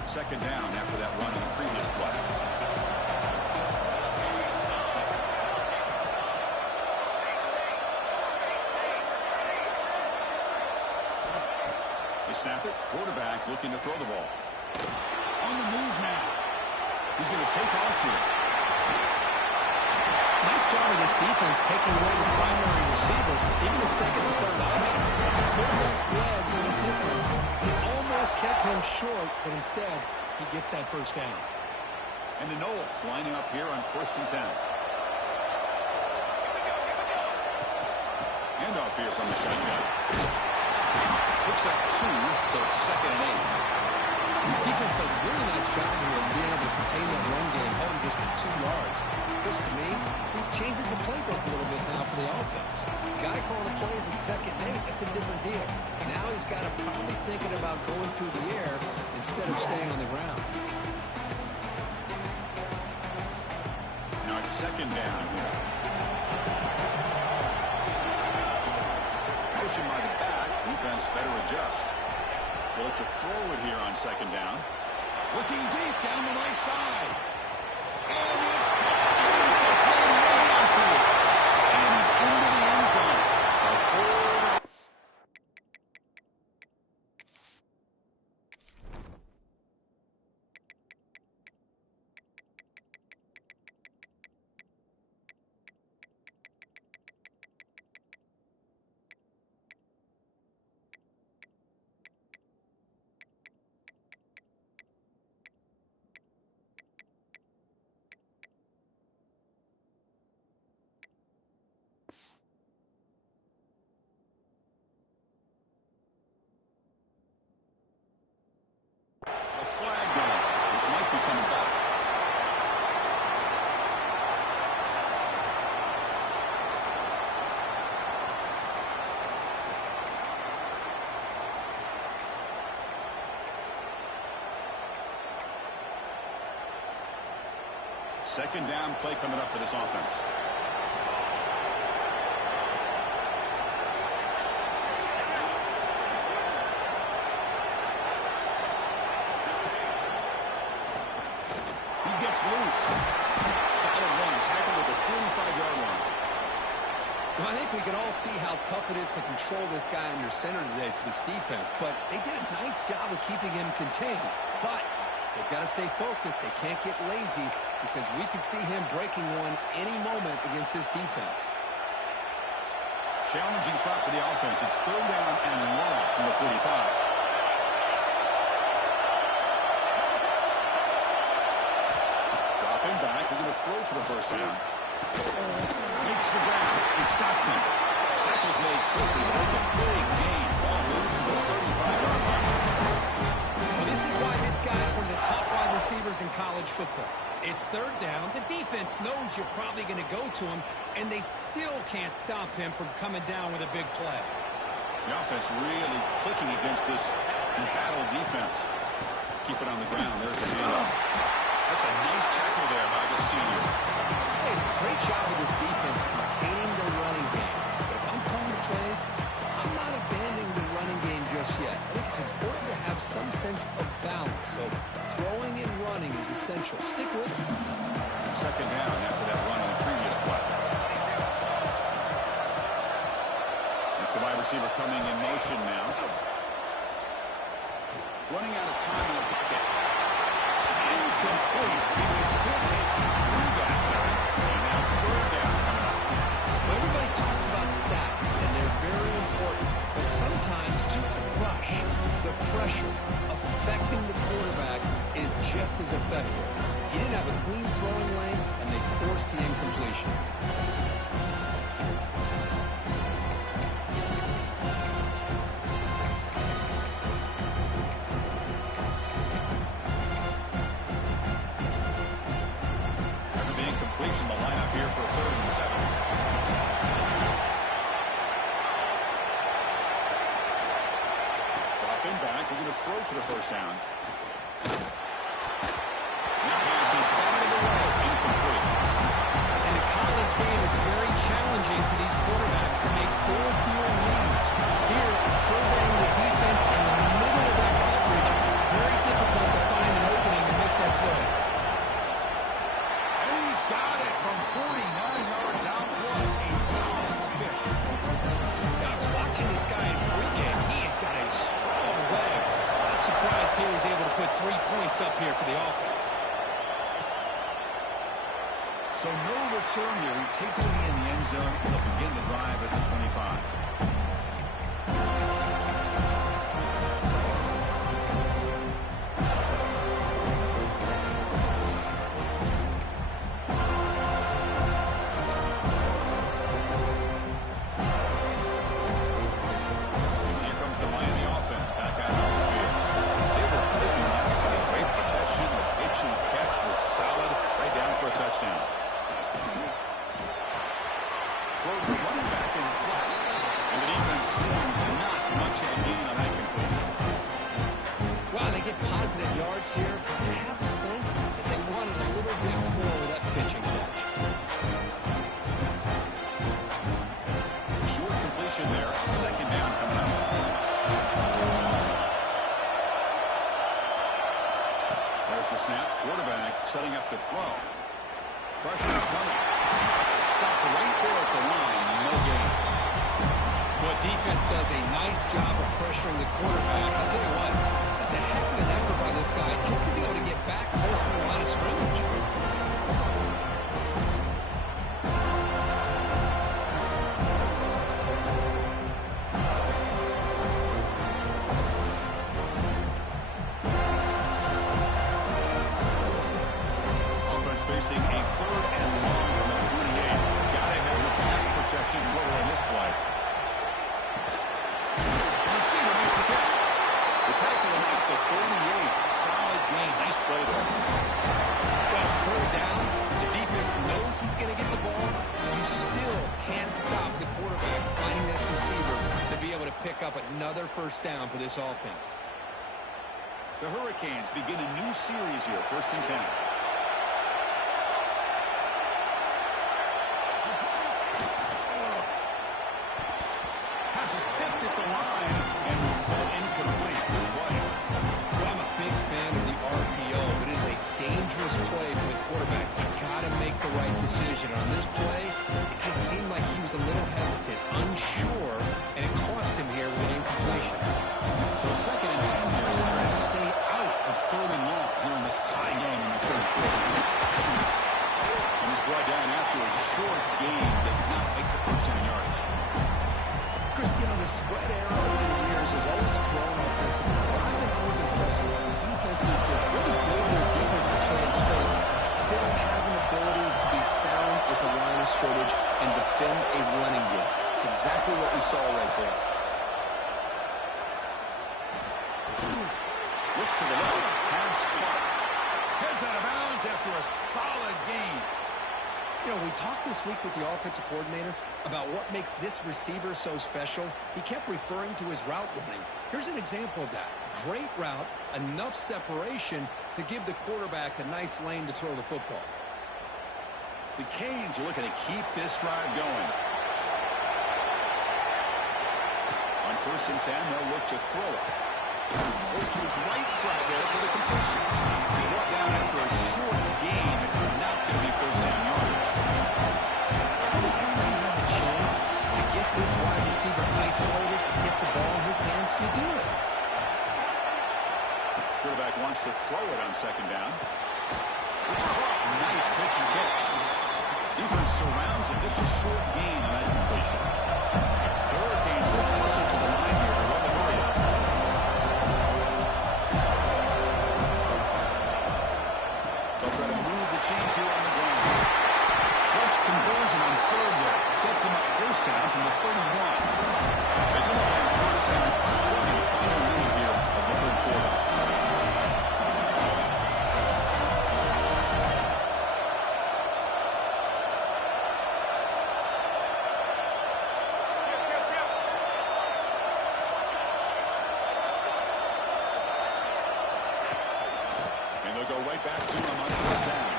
Second down after that run on the previous play. They snap it. Quarterback looking to throw the ball. On the move now. He's going to take off here. Nice job of this defense taking away the primary receiver, even the second and third option. The quarterback's legs are the difference. He almost kept him short, but instead, he gets that first down. And the Knowles lining up here on 1st and 10. Handoff here from the shotgun. Picks up 2, so it's 2nd and 8. Defense does a really nice job here of being able to contain that run game, holding just to 2 yards. This, to me, this changes the playbook a little bit now for the offense. The guy calling the plays at 2nd and 8, that's a different deal. Now he's got to probably thinking about going through the air instead of staying on the ground. Now it's 2nd down here. Motion by the back. Defense better adjust. They'll look to throw it here on 2nd down. Looking deep down the right side. And it's and he's into the end zone. A hold. A flag down. This might be coming back. Second down play coming up for this offense. Loose. Solid run. Tackle with the 45-yard line. Well, I think we can all see how tough it is to control this guy under center today for this defense, but they did a nice job of keeping him contained. But they've got to stay focused. They can't get lazy because we could see him breaking one any moment against this defense. Challenging spot for the offense. It's 3rd down and long from the 45. Back. We're going to throw for the first down. Makes the grab. It's stopped him. Tackle's made quickly, but it's a big gain. Ball moves to the 35-yard line. Well, this is why this guy's one of the top wide receivers in college football. It's 3rd down. The defense knows you're probably going to go to him, and they still can't stop him from coming down with a big play. The offense really clicking against this embattled defense. Keep it on the ground. There's the handoff. That's a nice tackle there by the senior. Hey, it's a great job of this defense containing their running game. But if I'm calling plays, I'm not abandoning the running game just yet. I think it's important to have some sense of balance. So throwing and running is essential. Stick with it. Second down after that run on the previous play. That's the wide receiver coming in motion now. Running out of time in the pocket. Incomplete. He was hit as he blew that time. And now 3rd down coming up. Well, everybody talks about sacks, and they're very important. But sometimes just the rush, the pressure, affecting the quarterback is just as effective. He didn't have a clean throwing lane, and they forced the incompletion. So no return here. He takes it in the end zone. They'll begin the drive at the 25. Here comes the Miami offense back out on the field. They were clicking last time. Great protection. The pitch and catch was solid. Right down for a touchdown. Throw to the running back in the flat. And the defense seems not much of a gain on that completion. Wow, they get positive yards here. I have a sense that they wanted a little bit more of that pitching catch. Short completion there. Second down coming up. There's the snap. Quarterback setting up to throw. Pressure is coming. Stop right there at the line. No gain. Well, defense does a nice job of pressuring the quarterback. I'll tell you what, that's a heck of an effort by this guy just to be able to get back close to the line of scrimmage. Offense facing a third and long from the 28. Gotta have the pass protection quarter in this play. The receiver makes the catch. The tackle him at the 38. Solid gain. Nice play there. Well, it's third down. The defense knows he's going to get the ball. You still can't stop the quarterback finding this receiver to be able to pick up another first down for this offense. The Hurricanes begin a new series here. 1st and 10. Pass is tipped at the line and will fall incomplete. Good play. Well, I'm a big fan of the RPO, but it is a dangerous play for the quarterback. You got to make the right decision. On this play, it just seemed like he was a little hesitant, unsure, and it cost him here with an incompletion. So 2nd and 10 here as they try to stay out of 3rd and long here in this tie game in the 3rd quarter. And he's brought down after a short gain. Does not make the first down yardage. Cristiano, the spread era over the years has always grown offensively. What I've been always impressed with defenses that really build their defense to play in space still have an ability to be sound at the line of scrimmage and defend a running game. It's exactly what we saw right there. Looks to the left. Pass caught. Heads out of bounds after a solid gain. You know, we talked this week with the offensive coordinator about what makes this receiver so special. He kept referring to his route running. Here's an example of that. Great route, enough separation to give the quarterback a nice lane to throw the football. The Canes are looking to keep this drive going. On 1st and 10, they'll look to throw it. Goes to his right side there for the completion. He's brought down after a short gain. It's not going to be first down yardage. Anytime you have a chance to get this wide receiver isolated and get the ball in his hands, you do it. Quarterback wants to throw it on 2nd down. It's caught. Nice pitch and catch. Defense surrounds him. Just a short gain on that completion. The Hurricanes will hustle to the line here to run the hurry up. They'll try to move the chains here on the ground. Clutch conversion on 3rd there. Sets him up first down from the 31. They come up on first down. Running final minute here of the 3rd quarter. Go right back to him on first down.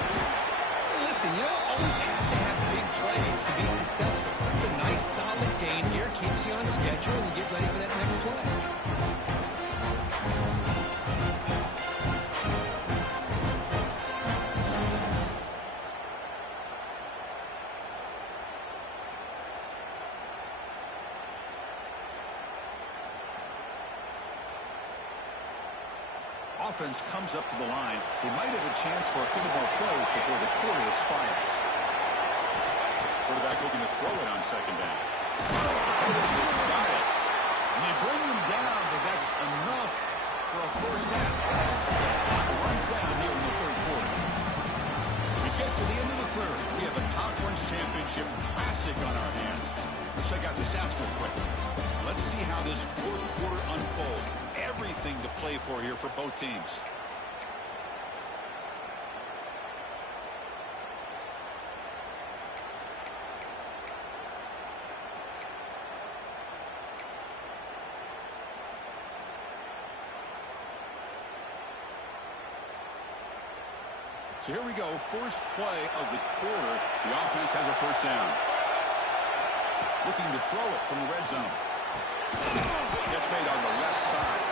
Hey, listen, you don't always have to have big plays to be successful. It's a nice, solid gain here. Keeps you on schedule, and you get ready for that next play. Offense comes up to the line. They might have a chance for a couple more plays before the quarter expires. Quarterback looking to throw it on second down. Totally just got it. And they bring him down, but that's enough for a first down. The clock runs down here in the third quarter. We get to the end of the third. We have a conference championship classic on our hands. Let's check out the stats real quick. Let's see how this fourth quarter unfolds. Everything to play for here for both teams. So here we go, first play of the quarter. The offense has a first down. Looking to throw it from the red zone. Catch made on the left side.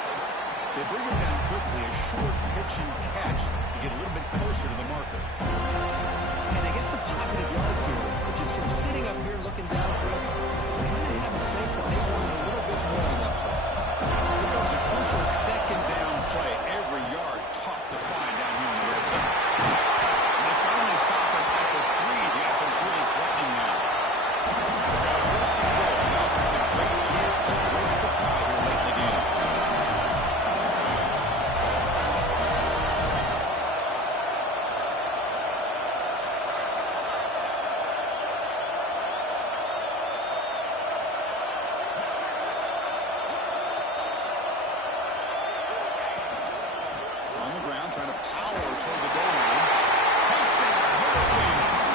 They bring him down quickly, a short pitch and catch to get a little bit closer to the marker. And they get some positive yards here, but just from sitting up here looking down, Chris, I kind of have a sense that they want a little bit more on that play. Here comes a crucial second down play. Every yard tough to find down here in the red zone. And they finally stop him at the 3. The offense really threatening now. Now, first and goal. The offense a great chance to break the tie here late in the game. Trying to power toward the goal line. Touchdown, Hurricanes.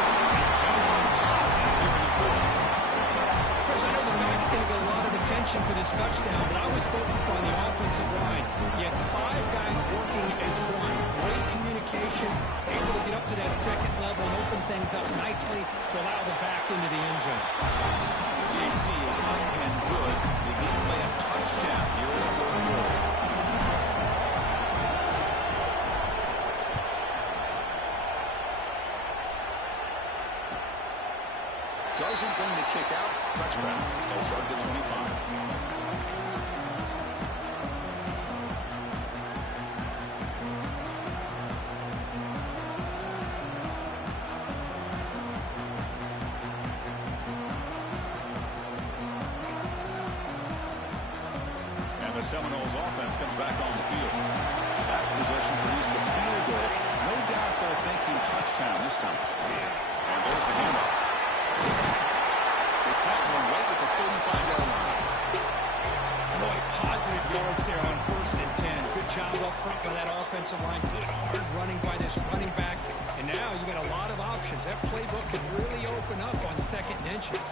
Jump on top and keep it moving. Chris, I know the back's going to get a lot of attention for this touchdown, but I was focused on the offensive line. You had 5 guys working as one. Great communication, able to get up to that second level and open things up nicely to allow the back into the end zone. The AC is up and good. They need to play a touchdown here in the fourth quarter. Doesn't bring the kick out. Touchback. They'll start at the 25. And the Seminoles offense comes back on the field. Last possession produced a field goal. No doubt they're thinking touchdown this time. And there's the handoff. They tackle him right at the 35-yard line. Boy, positive yards there on 1st and 10. Good job up front by that offensive line. Good hard running by this running back. And now you got a lot of options. That playbook can really open up on 2nd and inches.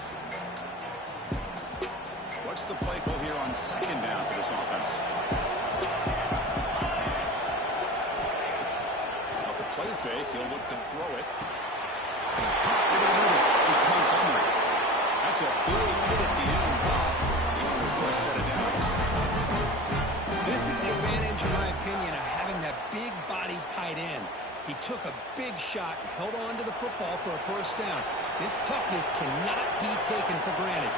What's the play call here on 2nd down for this offense? Off the play fake, he'll look to throw it. Over the middle, it's Montgomery. That's a big hit at the end. Even with first set of downs. This is the advantage, in my opinion, of having that big body tight end. He took a big shot, held on to the football for a first down. This toughness cannot be taken for granted.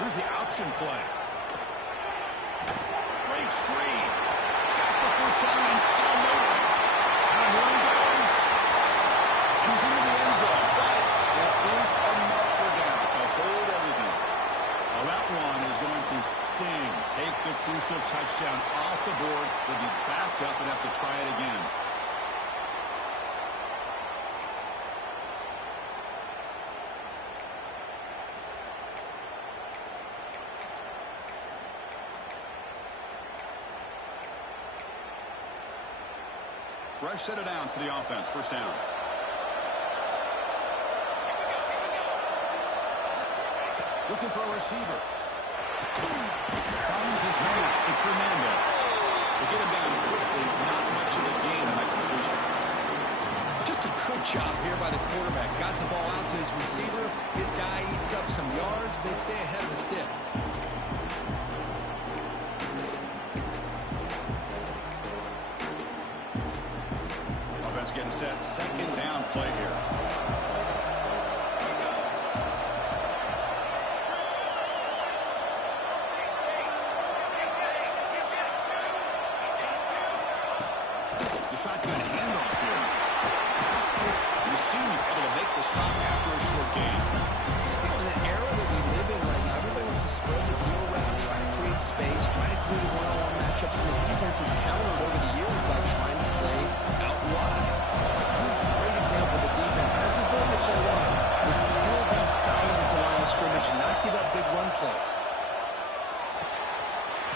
Here's the option play. Breaks free. Got the first down and still moving. And here he goes. He's into the end zone. But it is a marker down, so hold everything. Well, that one is going to sting. Take the crucial touchdown off the board. They'll be backed up and have to try it again. Fresh set of downs for the offense. First down. Looking for a receiver. Finds his man. It's Hernandez. They get him down quickly. Not much of a gain on that completion. Just a good job here by the quarterback. Got the ball out to his receiver. His guy eats up some yards. They stay ahead of the sticks. Getting set, second down play here. shotgun handoff here. The senior able to make the stop after a short gain. In the era that we live in right now, everybody wants to spread the field around, try to create space, try to create one-on-one matchups, and the defense has countered over the years by trying to play out wide. Here's a great example. The defense has the ability to play wide, but still be solid at the line of scrimmage and not give up big run plays.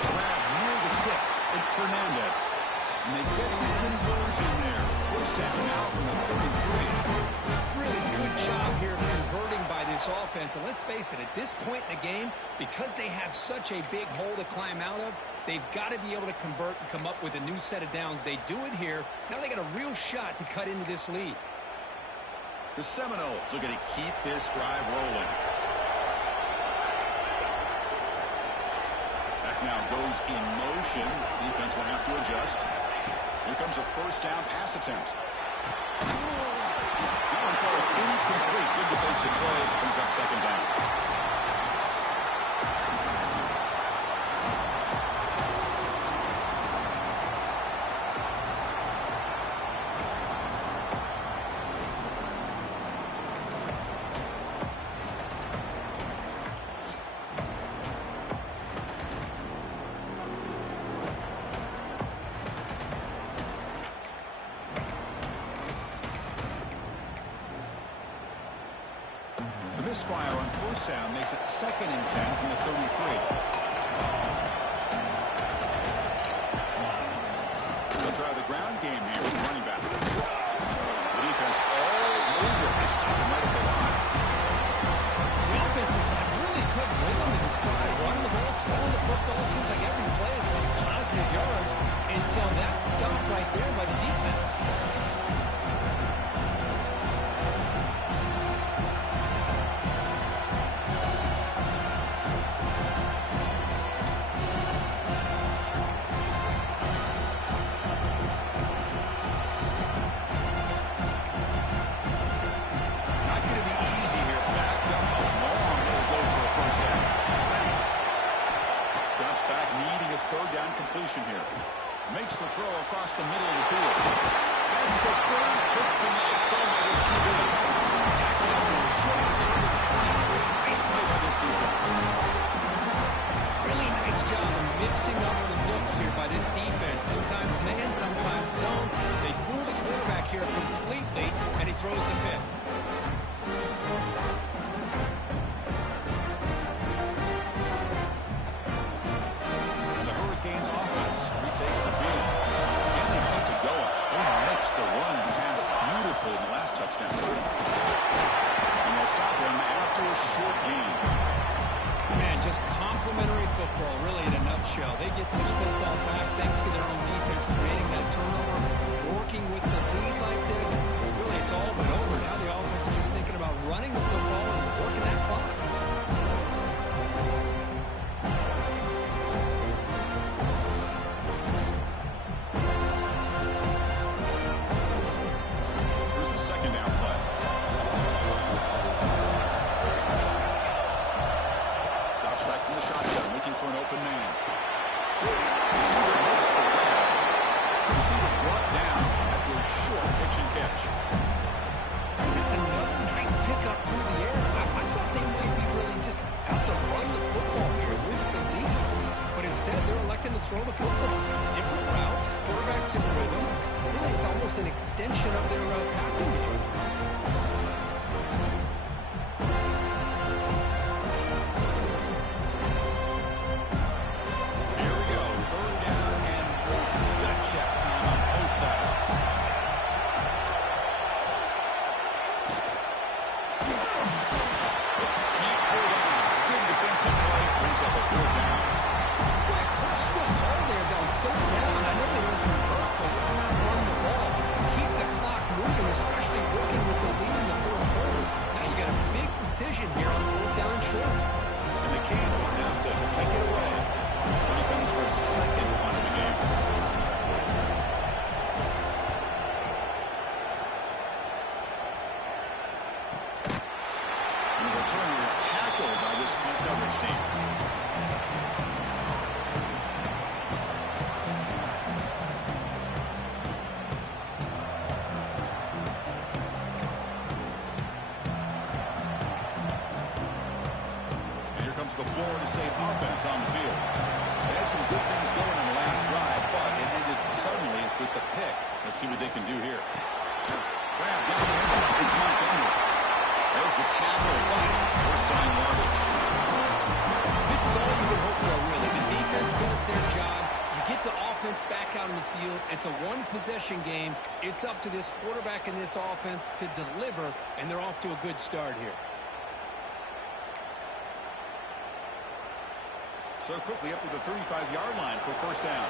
Grab near the sticks. It's Hernandez. And they get the conversion there. First down now from the 33. Really good job here of converting by this offense. And let's face it, at this point in the game, because they have such a big hole to climb out of, they've got to be able to convert and come up with a new set of downs. They do it here. Now they got a real shot to cut into this lead. The Seminoles are going to keep this drive rolling. Back now goes in motion. Defense will have to adjust. Here comes a first down pass attempt. That one falls incomplete. Good defensive play. Brings up second down. Misfire on first down makes it 2nd and 10 from the 33. They'll try the ground game here with the running back. The defense all over. They stop him right at the line. The offense has had really good rhythm in this drive. Running the ball, throwing the football. It seems like every play has been positive yards until that stopped right there by the defense. Here. Makes the throw across the middle of the field. That's the third pick tonight thrown by this QB. Tackled after a short return to the 23. Nice play by this defense. Really nice job of mixing up the looks here by this defense. Sometimes man, sometimes zone. They fool the quarterback here completely, and he throws the pick. Takes the field. And they keep it going. They mix the run pass beautifully in the last touchdown. And they'll stop him after a short gain. Man, just complimentary football, really in a nutshell. They get this football back thanks to their own defense, creating that turnover, working with the lead like this. Really, it's all but over. Now the offense is just thinking about running the football and working that clock. For an open man. Receiver makes the grab. Receiver brought down after a short pitch and catch. That's another nice pickup through the air. I thought they might be really just out to run the football here with the lead. But instead, they're electing to throw the football. Different routes, quarterbacks in rhythm. Really, it's almost an extension of their passing game. to the floor to save offense on the field. They had some good things going on the last drive, but it ended suddenly with the pick. Let's see what they can do here. Grab down the end. It's Montgomery. There's the tackle, but first down yardage. This is all you can hope for, really. The defense does their job. You get the offense back out on the field. It's a one-possession game. It's up to this quarterback and this offense to deliver, and they're off to a good start here. So quickly up to the 35-yard line for first down.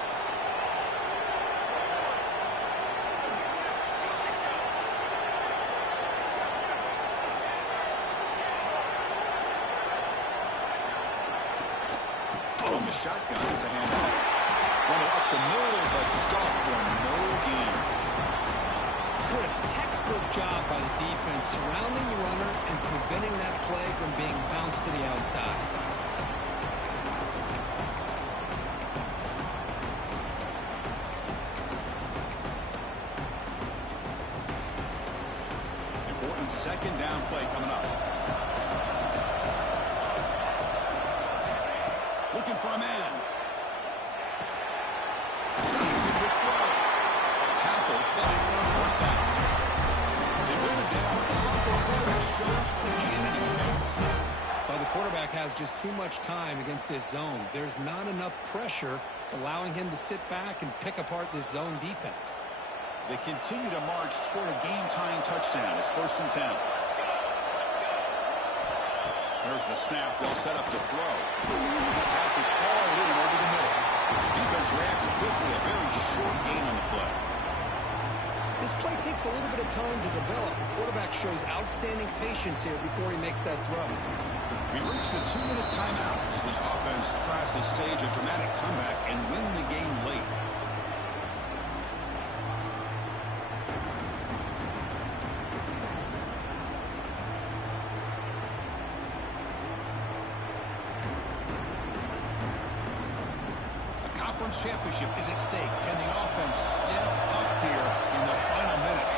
From the shotgun, it's a handoff. Running up the middle, but stopped for no gain. Chris, textbook job by the defense surrounding the runner and preventing that play from being bounced to the outside. Important second down play coming up. Looking for a man. Steve's a good throw. Tackle, but first down. They bring him down. The sophomore quarterback shows what he can in defense. Well, the quarterback has just too much time against this zone. There's not enough pressure. It's allowing him to sit back and pick apart this zone defense. They continue to march toward a game-tying touchdown. It's 1st and 10. There's the snap. They'll set up to throw. Pass is hauled in over the middle. Defense reacts quickly. A very short gain on the play. This play takes a little bit of time to develop. The quarterback shows outstanding patience here before he makes that throw. We've reached the 2-minute timeout as this offense tries to stage a dramatic comeback and win the game late. Championship is at stake. Can the offense step up here in the final minutes?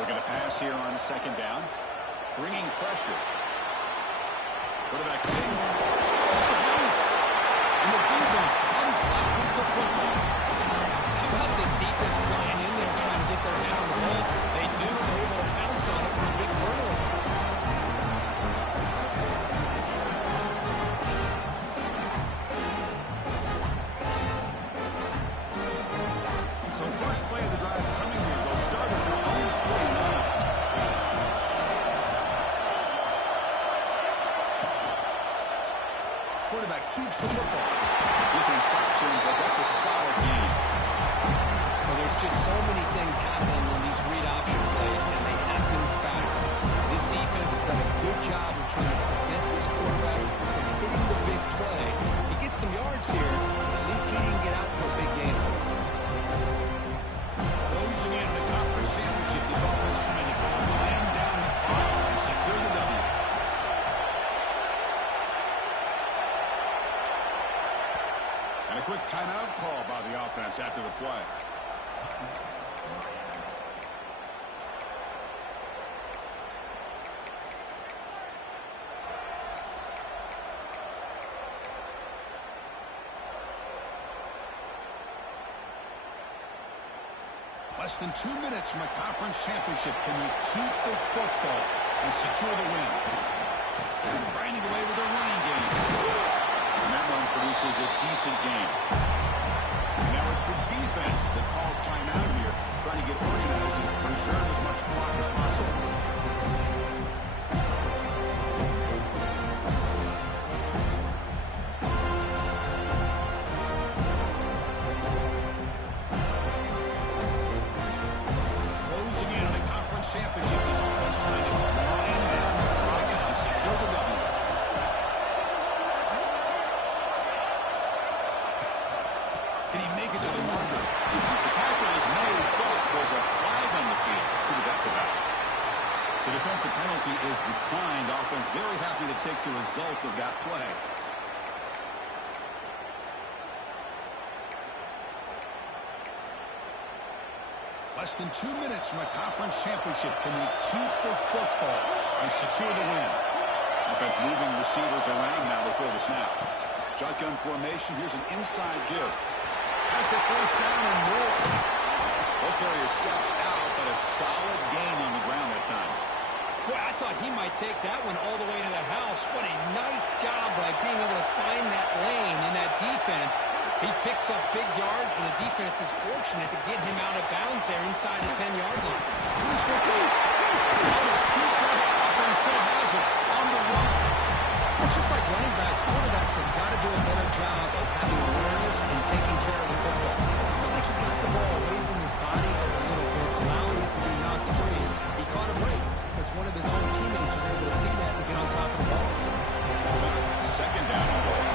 Looking to pass here on second down. Bringing pressure. Quarterback taking. That is loose. And the defense comes up with the football. How about this defense flying in there trying to get their hand on the ball? They do. They're able to pounce on it for a big turnover. So first play of the drive coming here. They'll start at their own 49. Quarterback keeps the football. Defense stops him, but that's a solid gain. Well, there's just so many things happening on these read option plays, and they happen fast. This defense has done a good job of trying to prevent this quarterback from hitting the big play. He gets some yards here, but at least he didn't get out for a big gain. Closing in on the conference championship, this offense trying to wind down the clock and secure the W. And a quick timeout call by the offense after the play. Less than 2 minutes from a conference championship. Can you keep the football and secure the win? Grinding away with a running game. And that run produces a decent game. And now it's the defense that calls timeout here, trying to get organized and preserve as much clock as possible. Championship, this offense trying to wind down the clock and secure the W. Can he make it to the marker? The tackle is made, but there's a flag on the field. Let's see what that's about. The defensive penalty is declined. Offense very happy to take the result of that play. Less than 2 minutes from a conference championship. Can they keep the football and secure the win? Offense moving receivers around now before the snap. Shotgun formation. Here's an inside give. Has the first down and more. Ball carrier steps out, but a solid gain on the ground that time. Boy, I thought he might take that one all the way to the house. What a nice job by being able to find that lane in that defense. He picks up big yards, and the defense is fortunate to get him out of bounds there inside the 10-yard line. Who's the ball? The scoop by the offense still has it on the run. It's just like running backs, quarterbacks have got to do a better job of having awareness and taking care of the football. I felt like he got the ball away from his body there a little bit, allowing it to be knocked free. He caught a break because one of his own teammates was able to see that and get on top of the ball. Second down and goal.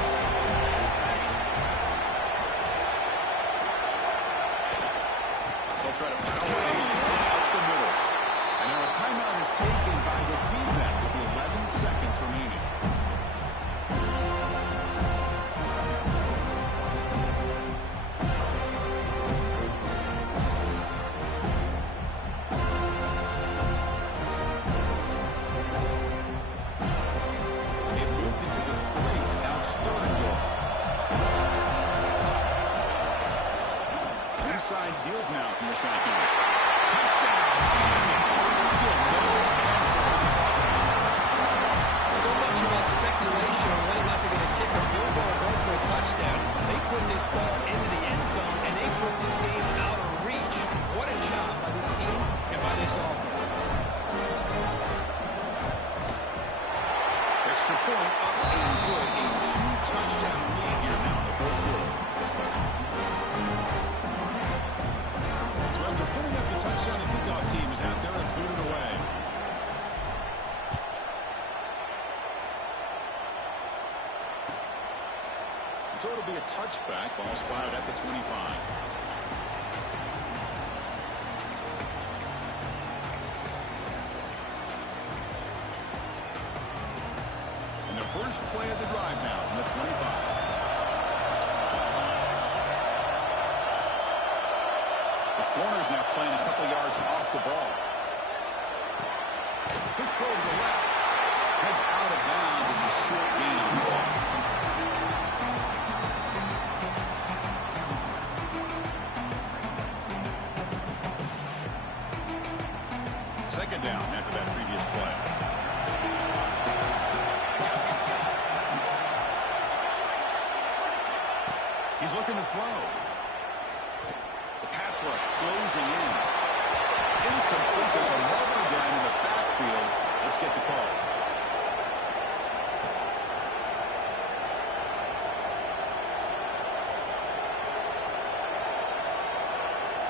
They'll try to power in up the middle. And now a timeout is taken by the defense with 11 seconds remaining. Inside deals now from the shotgun. Touchdown. Still no answer for this offense. So much about speculation on whether or not they're going to kick a field goal or go for a touchdown. They put this ball into the end zone, and they put this game out of reach. What a job by this team and by this offense. Extra point up and good. A 2-touchdown lead here now in the fourth quarter. Touchdown, the kickoff team is out there and booted away. So it'll be a touchback. Ball spotted at the 25. And the first play of the drive now from the 25. Corner's now playing a couple yards off the ball. Big throw to the left. Heads out of bounds with a short gain on the ball. Second down after that previous play. He's looking to throw. Pass rush closing in. Incomplete. There's a marker down in the backfield. Let's get the call.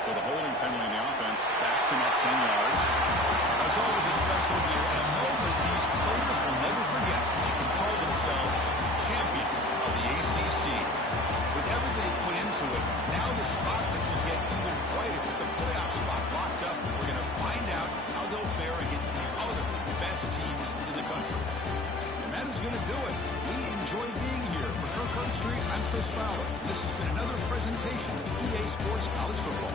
So the holding penalty in the offense backs him up 10 yards. It's always a special year and a moment these players will never forget. They can call themselves champions of the ACC. With everything put into it, now the spotlight will get even brighter with the playoff spot locked up. We're going to find out how they'll fare against the other best teams in the country. And that is going to do it. We enjoyed being here. For Kirk Street, I'm Chris Fowler. This has been another presentation of EA Sports College Football.